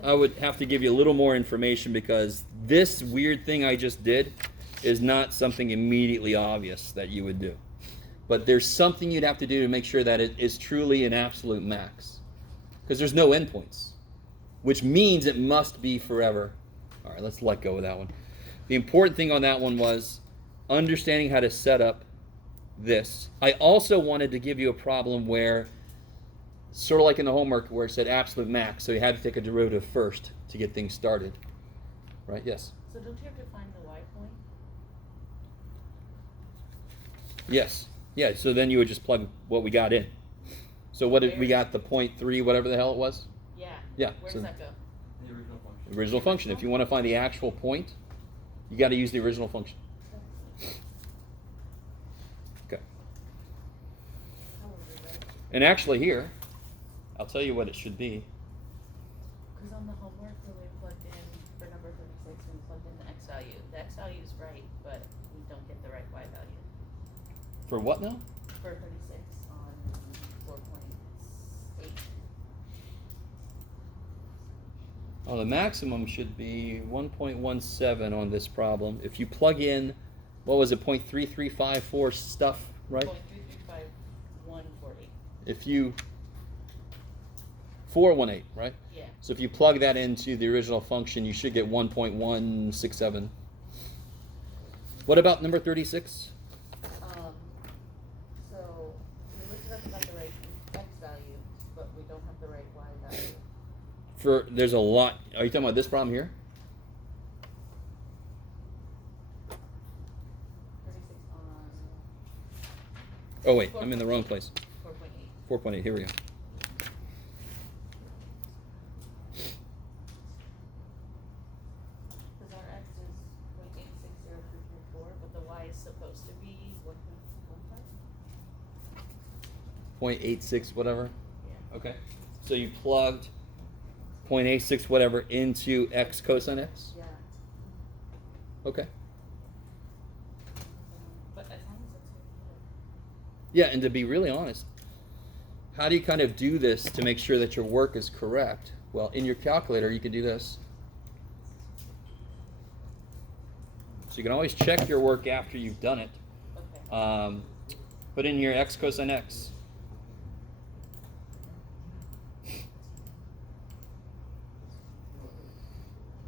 I would have to give you a little more information because this weird thing I just did is not something immediately obvious that you would do. But there's something you'd have to do to make sure that it is truly an absolute max. Because there's no endpoints, which means it must be forever. All right, let's let go of that one. The important thing on that one was understanding how to set up this. I also wanted to give you a problem where, sort of like in the homework where it said absolute max, so you had to take a derivative first to get things started. Right? Yes? So don't you have to find the y point? Yes. Yeah, so then you would just plug what we got in. So what did we got, the 0.3, whatever the hell it was? Yeah. Yeah. Where So does that go? The original function. the original function. If you want to find the actual point, you got to use the original function. Okay. How would we write? And actually here, I'll tell you what it should be. Because on the homework when we plugged in for number 36, we plugged in the x value. The x value is right, but we don't get the right y value. For what now? For 36 on 4.8. Oh, the maximum should be 1.17 on this problem. If you plug in, what was it, 0.3354 stuff, right? 0.33514. If you, 418, right? Yeah. So if you plug that into the original function, you should get 1.167. What about number 36? So we looked it up and got the right x value, but we don't have the right y value. There's a lot. Are you talking about this problem here? 36 on Oh wait, I'm in the wrong place. 4.8. 4.8, here we go. supposed to be 1.15? 0.86 whatever. Yeah. Okay. So you plugged 0.86 whatever into x cosine x? Yeah. Okay. But as long as it's good. Yeah, and to be really honest, how do you kind of do this to make sure that your work is correct? Well, in your calculator, you can do this. So you can always check your work after you've done it. Okay. Put in your x cosine x.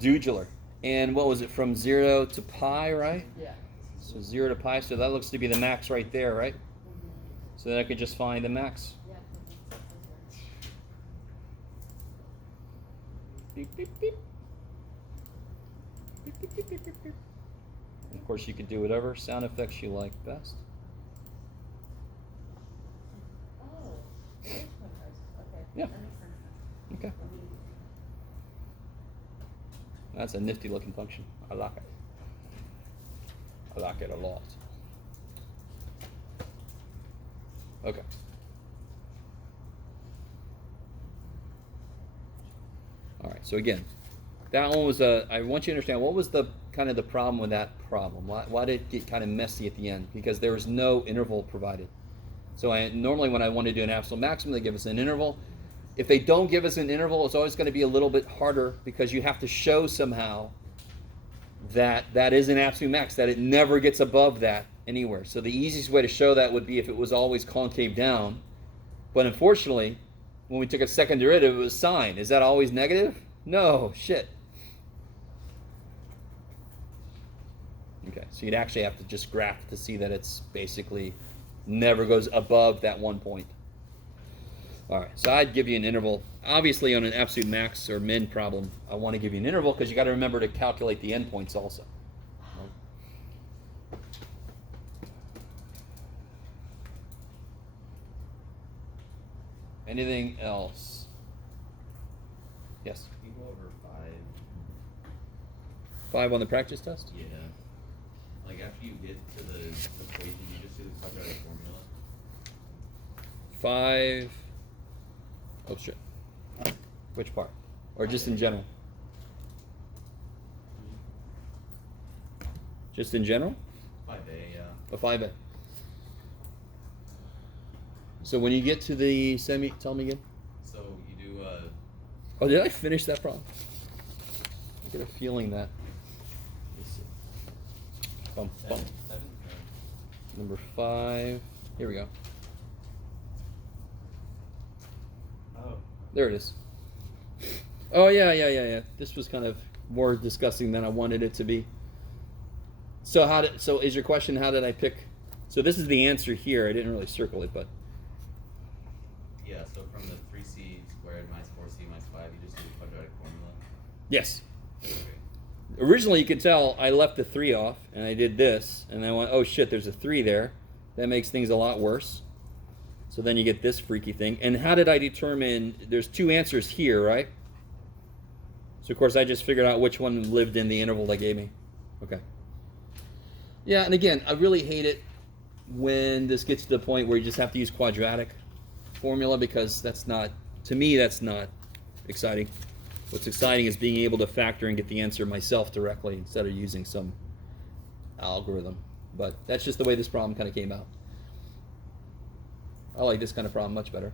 Dudular. And what was it, from 0 to pi, right? Yeah. So 0 to pi, so that looks to be the max right there, right? So then I could just find the max. Yeah. Beep, beep, beep. Beep, beep, beep, beep, beep, beep. And of course, you could do whatever sound effects you like best. Oh, there's one price. Okay. Yeah. That makes sense. Okay. That's a nifty looking function. I like it. I like it a lot. Okay. All right, so again, that one was I want you to understand what was the kind of the problem with that problem. Why did it get kind of messy at the end? Because there was no interval provided. So normally when I want to do an absolute maximum, they give us an interval. If they don't give us an interval, it's always going to be a little bit harder because you have to show somehow that that is an absolute max, that it never gets above that anywhere. So the easiest way to show that would be if it was always concave down. But unfortunately, when we took a second derivative, it was sine. Is that always negative? No, shit. Okay, so you'd actually have to just graph to see that it's basically never goes above that 1 point. All right, so I'd give you an interval. Obviously, on an absolute max or min problem, I want to give you an interval because you got to remember to calculate the endpoints also. Anything else? Yes. Can you go over 5? 5 on the practice test? Yeah. Like after you get to the equation, you just do the quadratic formula. 5. Oh shit. Which part? Or just in general? Just in general? 5A, yeah. A 5A. So when you get to the tell me again. So you do Oh, did I finish that problem? I get a feeling that. Let's see. Bum, bum. 7. Number 5. Here we go. Oh. There it is. Oh yeah. This was kind of more disgusting than I wanted it to be. So is your question how did I pick? So this is the answer here. I didn't really circle it, but Yeah, so from the 3c squared minus 4c minus 5, you just do the quadratic formula. yes. Okay. Originally you could tell I left the 3 off and I did this and I went, oh shit, there's a 3 there. That makes things a lot worse. So then you get this freaky thing. And how did I determine there's 2 answers here, right? So of course I just figured out which one lived in the interval they gave me. Okay. Yeah, and again, I really hate it when this gets to the point where you just have to use quadratic formula because that's not, to me, that's not exciting. What's exciting is being able to factor and get the answer myself directly instead of using some algorithm. But that's just the way this problem kind of came out. I like this kind of problem much better.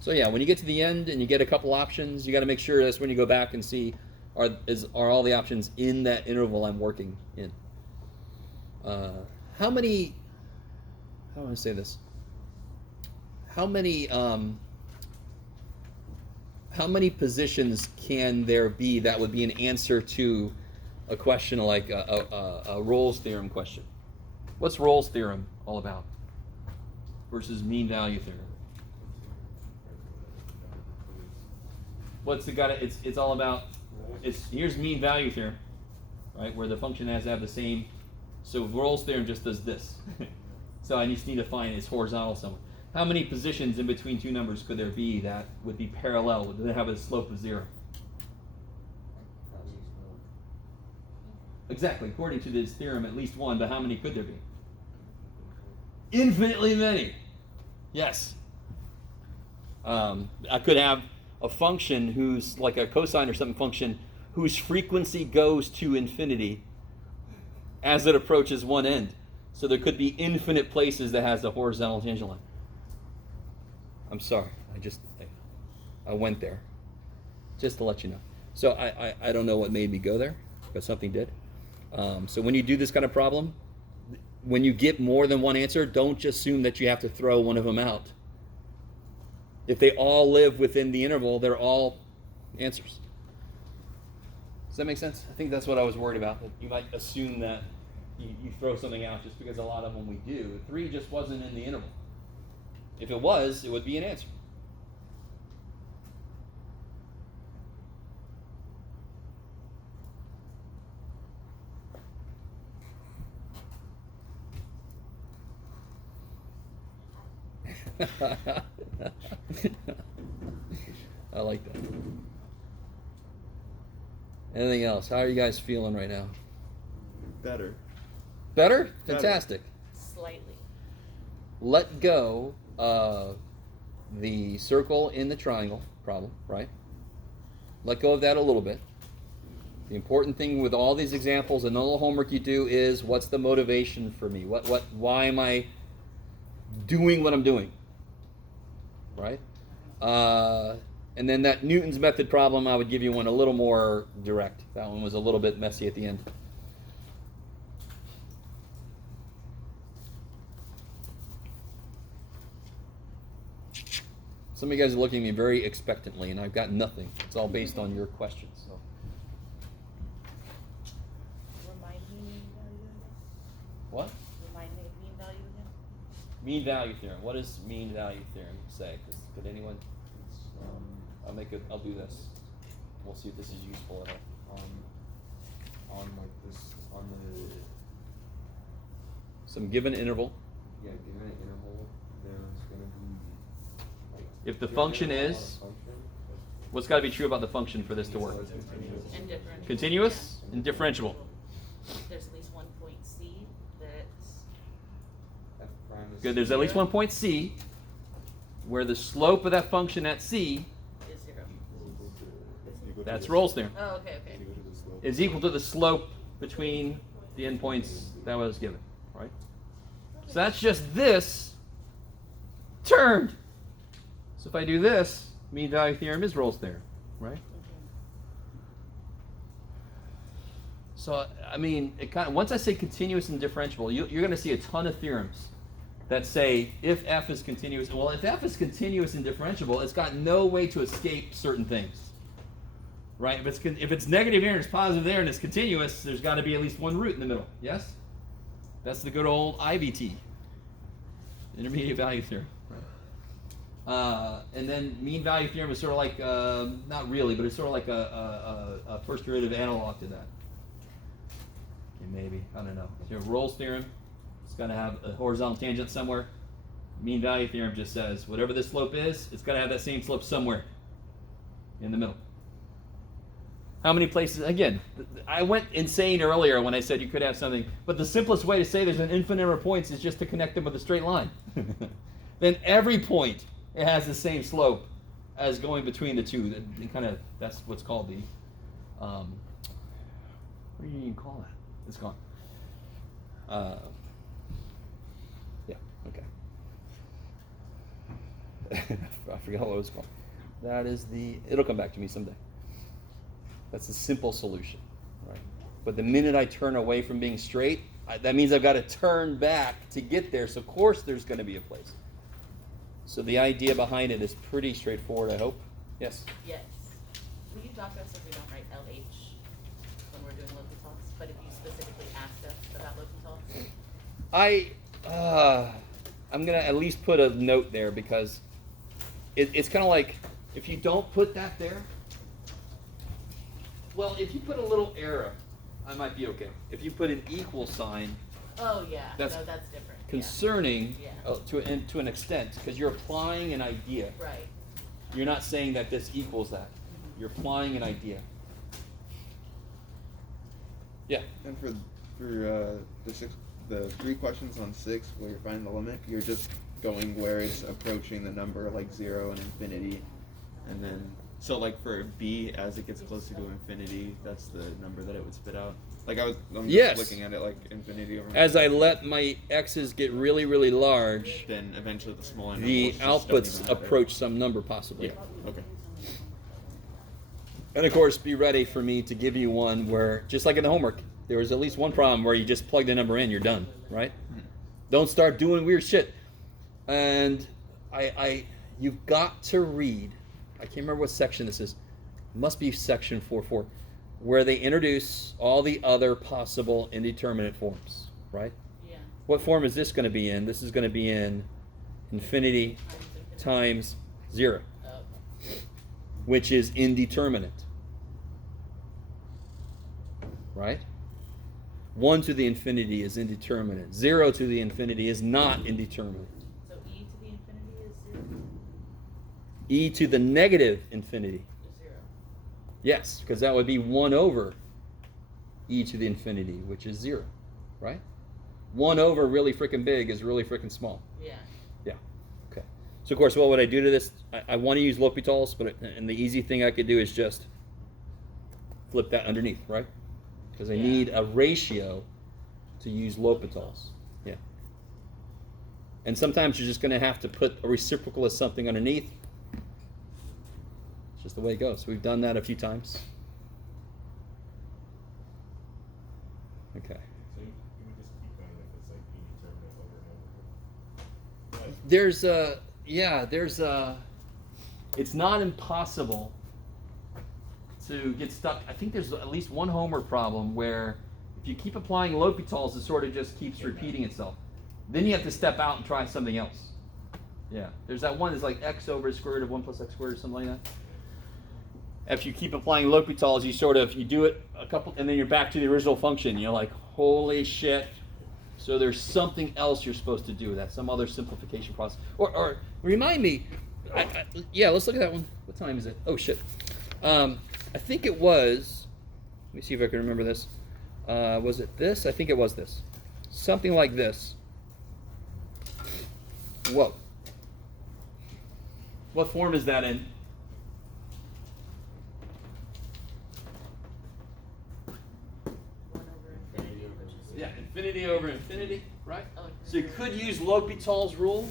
So yeah, when you get to the end and you get a couple options, you got to make sure that's when you go back and see are all the options in that interval I'm working in. How many? How do I say this? How many positions can there be that would be an answer to a question like a Rolle's theorem question? What's Rolle's theorem all about? Versus mean value theorem. What's the guy? It's all about. Here's mean value theorem, right? Where the function has to have the same. So Rolle's theorem just does this. So I just need to find its horizontal somewhere. How many positions in between 2 numbers could there be that would be parallel? Would they have a slope of 0? Exactly. According to this theorem, at least one, but how many could there be? Infinitely many. Yes. I could have a function whose, like a cosine or something function, whose frequency goes to infinity as it approaches one end. So there could be infinite places that has the horizontal tangent line. I'm sorry. I went there. Just to let you know. So I don't know what made me go there, but something did. So when you do this kind of problem, when you get more than one answer, don't just assume that you have to throw one of them out. If they all live within the interval, they're all answers. Does that make sense? I think that's what I was worried about. That you might assume that you throw something out just because a lot of them we do. 3 just wasn't in the interval. If it was, it would be an answer. I like that. Anything else? How are you guys feeling right now? Better. Better? Better. Fantastic. Slightly. Let go of the circle in the triangle problem, right? Let go of that a little bit. The important thing with all these examples and all the homework you do is, what's the motivation for me? Why am I doing what I'm doing? Right? And then that Newton's method problem, I would give you one a little more direct. That one was a little bit messy at the end. Some of you guys are looking at me very expectantly, and I've got nothing. It's all based on your questions. So. Remind me mean value again. What? Remind me of mean value again. Mean value theorem. What does mean value theorem say? Could anyone? I'll do this. We'll see if this is useful at all. On like this, on the, Some given interval. yeah, given an interval, there's gonna be, like. If the given function interval on a is- function, What's got to be true about the function for this to work? so it's continuous. And differentiable. Continuous Yeah. and differentiable. There's at least one point C that's F prime is. Good. There's at least Zero. one point C where the slope of that function at C is 0. Equal to That's the- Rolle's theorem. Oh, okay, okay. Equal to the slope. Is equal to the slope between the endpoints that was given, right? So that's just this turned. So if I do this, mean value theorem is Rolle's theorem, right? So I mean, it kind of, once I say continuous and differentiable, you're going to see a ton of theorems that say if f is continuous. Well, if f is continuous and differentiable, it's got no way to escape certain things. Right? If it's negative here and it's positive there and it's continuous, there's got to be at least one root in the middle. Yes? That's the good old IVT, intermediate value theorem. And then mean value theorem is sort of like, not really, but it's sort of like a first derivative analog to that. Okay, maybe, I don't know. So Rolle's theorem, it's got to have a horizontal tangent somewhere. Mean value theorem just says whatever the slope is, it's got to have that same slope somewhere in the middle. How many places? Again, I went insane earlier when I said you could have something, but the simplest way to say there's an infinite number of points is just to connect them with a straight line. Then every point, it has the same slope as going between the two. That's what's called the, what do you even call that? It's gone. Yeah, okay. I forgot what it was called. That is it'll come back to me someday. That's the simple solution, right? But the minute I turn away from being straight, that means I've got to turn back to get there. So of course there's going to be a place. So the idea behind it is pretty straightforward, I hope. Yes? Yes. Will you talk to us if we don't write LH when we're doing L'Hopital's? But if you specifically asked us about L'Hopital's? I'm going to at least put a note there because it's kind of like if you don't put that there, well, if you put a little arrow, I might be okay. If you put an equal sign, Oh, yeah. That's No, that's different. Yeah. concerning Yeah. to an extent because you're applying an idea. Right. You're not saying that this equals that. You're applying an idea. Yeah. And for the 3 questions on 6 where you're finding the limit, you're just going where it's approaching the number like 0 and infinity, and then so like for B, as it gets closer to infinity, that's the number that it would spit out. Like I'm Yes. just looking at it like infinity over. As I let my x's get really, really large, then eventually the smaller number the just don't outputs even matter. approach some number possibly. Yeah. Okay. And of course, be ready for me to give you one where, just like in the homework, there was at least one problem where you just plug the number in, you're done, right? Don't start doing weird shit. And you've got to read, I can't remember what section this is, it must be section 4.4, where they introduce all the other possible indeterminate forms, right? Yeah. What form is this going to be in? This is going to be in infinity times 0, which is indeterminate, right? 1 to the infinity is indeterminate. 0 to the infinity is not indeterminate. So e to the infinity is 0? E to the negative infinity. Is 0. Yes, because that would be 1 over e to the infinity, which is 0, right? 1 over really freaking big is really freaking small. Yeah. Yeah. Okay. So of course, what would I do to this? I want to use L'Hopital's, and the easy thing I could do is just flip that underneath, right? Because I need a ratio to use L'Hopital's. Yeah. And sometimes you're just going to have to put a reciprocal of something underneath. It's just the way it goes. We've done that a few times. Okay. So you would just keep going if it's like indeterminate over and over. There's it's not impossible to get stuck. I think there's at least one homework problem where if you keep applying L'Hopital's, it sort of just keeps repeating itself. Then you have to step out and try something else. Yeah, there's that one that's like x over the square root of 1 plus x squared or something like that. If you keep applying L'Hopital's, you do it a couple, and then you're back to the original function. You're like, holy shit. So there's something else you're supposed to do with that, some other simplification process. Or remind me, let's look at that one. What time is it? Oh shit. I think it was, let me see if I can remember this. Was it this? I think it was this. Something like this. Whoa. What form is that in? Yeah, infinity over infinity, right? Oh, So you could use L'Hopital's rule,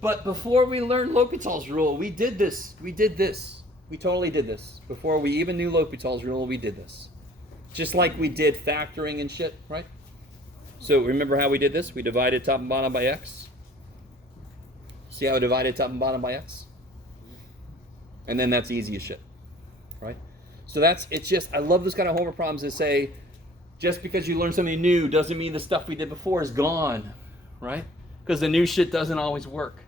but before we learned L'Hopital's rule, we did this. We totally did this. Before we even knew L'Hopital's rule, we did this. Just like we did factoring and shit, right? So remember how we did this? We divided top and bottom by x. See how I divided top and bottom by x? And then that's easy as shit, right? So I love those kind of homework problems that say, just because you learn something new doesn't mean the stuff we did before is gone, right? Because the new shit doesn't always work.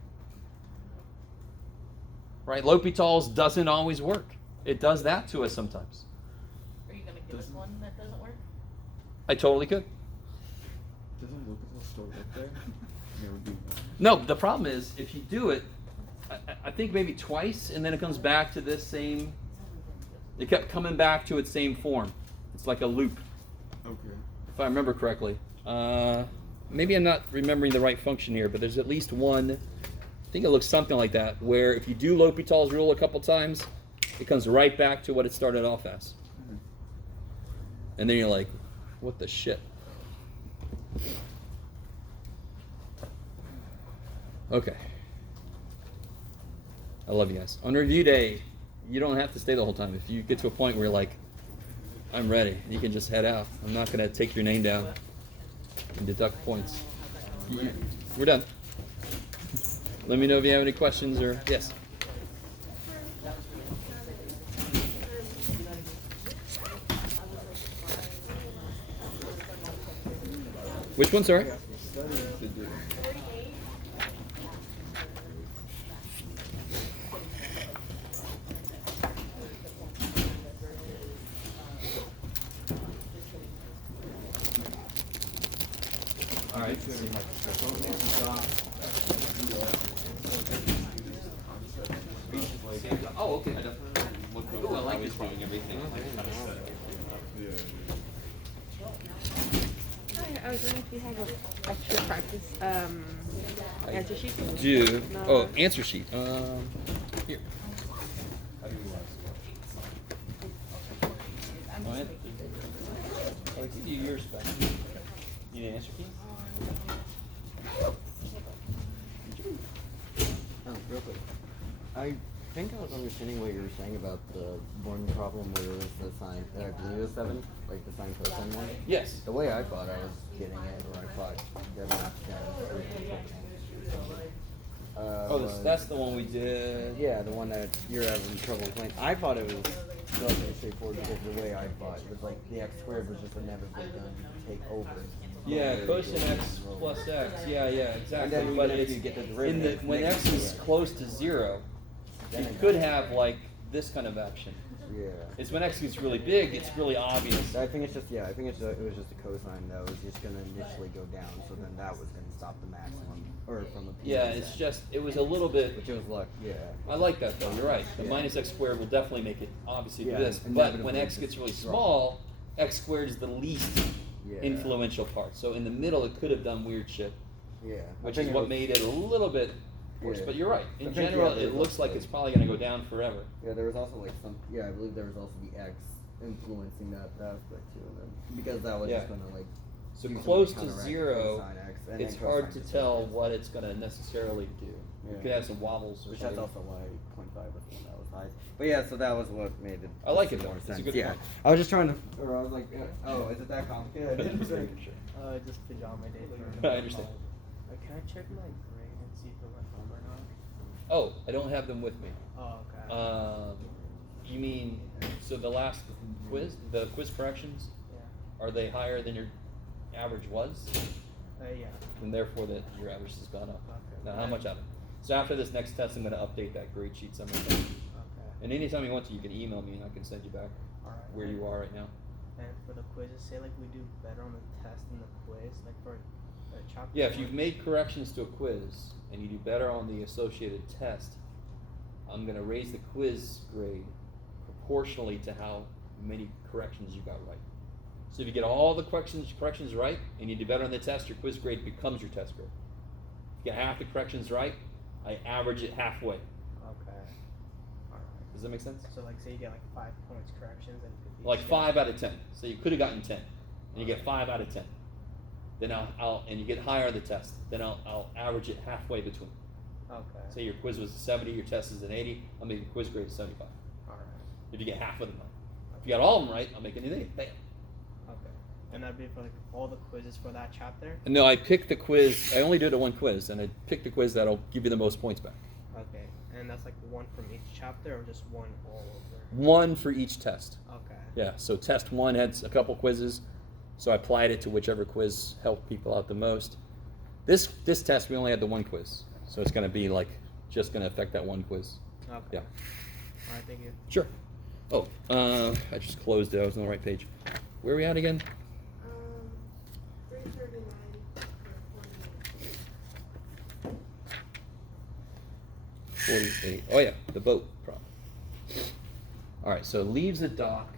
Right? L'Hopital's doesn't always work. It does that to us sometimes. Are you going to give us one that doesn't work? I totally could. Doesn't L'Hopital still work there? Never do that. No, the problem is, if you do it, I think maybe twice, and then it comes back to this same, it kept coming back to its same form. It's like a loop, Okay. if I remember correctly. Maybe I'm not remembering the right function here, but there's at least one, I think it looks something like that, where if you do L'Hopital's rule a couple times, it comes right back to what it started off as. And then you're like, what the shit? Okay. I love you guys. On review day, you don't have to stay the whole time. If you get to a point where you're like, I'm ready, you can just head out. I'm not going to take your name down and deduct points. We're done. Let me know if you have any questions or yes. Which one, sorry? To do. All right. Oh, okay. I definitely. Oh, I like this doing everything. Yeah. I was wondering if you have an extra practice answer sheet. Do No. oh answer sheet. Here. Oh, I'll give you yours back. You need an answer key? Oh, real quick. I think I was understanding what you were saying about the one problem where it was the sign, I believe it was 7, like the sine cosine one. Yes. The way I thought I was getting it, or I thought that That's the one we did. yeah, the one that you're having trouble playing. I thought it was relatively straightforward because the way I thought it was like the x squared was just inevitably going to take over. Yeah, cosine x plus x. Yeah, exactly. And then But even if it's you get the in the derivative, when x negative is x. close to 0, Then you it could goes. have like this kind of action. Yeah. It's when x gets really big, it's really obvious. I think it's just it was just a cosine that was just gonna initially go down, so then that was gonna stop the maximum or from the Yeah, it's just it was a little bit. which was luck, yeah. I like that though. You're right. The Yeah. minus x squared will definitely make it obviously do Yeah, this. But inevitably when x just gets really drop. small, x squared is the least Yeah. influential part. So in the middle, it could have done weird shit, Yeah. which I is think what was- made it a little bit worse. Yeah. But you're right. I In think, general, there it was looks also- like it's probably going to go down forever. Yeah, there was also like I believe there was also the x influencing that aspect too, and then because that was Yeah. just gonna like So do something close to counteract 0, cosine x, and it's then hard cosine to x tell is- what it's going to necessarily do. You Yeah. could have some wobbles or Which that's something. also why 0.5 was the one that was high. But yeah, so that was what made it. I like just it, more though. It's a sense. good Yeah, point. I was just trying to, or I was like, oh, is it that complicated? I didn't think. Just the job I did. I understand. Can I check my grade and see if it went home or not? Oh, I don't have them with me. Oh, okay. You mean, so the last quiz, the quiz corrections, Yeah. are they higher than your average was? Yeah. And therefore that your average has gone up. Okay. Now how much of it? So after this next test, I'm gonna update that grade sheet somehow. Okay. And anytime you want to, you can email me and I can send you back Alright. where you are right now. And for the quizzes, say like we do better on the test than the quiz, like for chapter. Yeah, if 1. you've made corrections to a quiz and you do better on the associated test, I'm gonna raise the quiz grade proportionally to how many corrections you got right. So if you get all the corrections right and you do better on the test, your quiz grade becomes your test grade. If you get half the corrections right, I average it halfway. Okay. Alright. Does that make sense? So like say you get like 5 points corrections and each Like get- 5 out of 10. So you could have gotten 10, and you get 5 out of 10. Then I'll and you get higher on the test. Then I'll average it halfway between. Okay. Say your quiz was a 70, your test is an 80. I'll make your quiz grade a 75. Alright. If you get half of them right. If you got all of them right, I'll make it an 80. Bam. Okay. And that'd be for like all the quizzes for that chapter? No, I picked the quiz. I only did it one quiz, and I picked the quiz that'll give you the most points back. Okay. And that's like one from each chapter or just one all over? One for each test. Okay. Yeah, so test 1 had a couple quizzes, so I applied it to whichever quiz helped people out the most. This test, we only had the one quiz, so it's going to be like just going to affect that one quiz. Okay. Yeah. Alright, thank you. Sure. Oh, I just closed it. I was on the right page. Where are we at again? 339 for 48. Oh yeah, the boat problem. All right, so leaves the dock.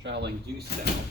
Traveling due south.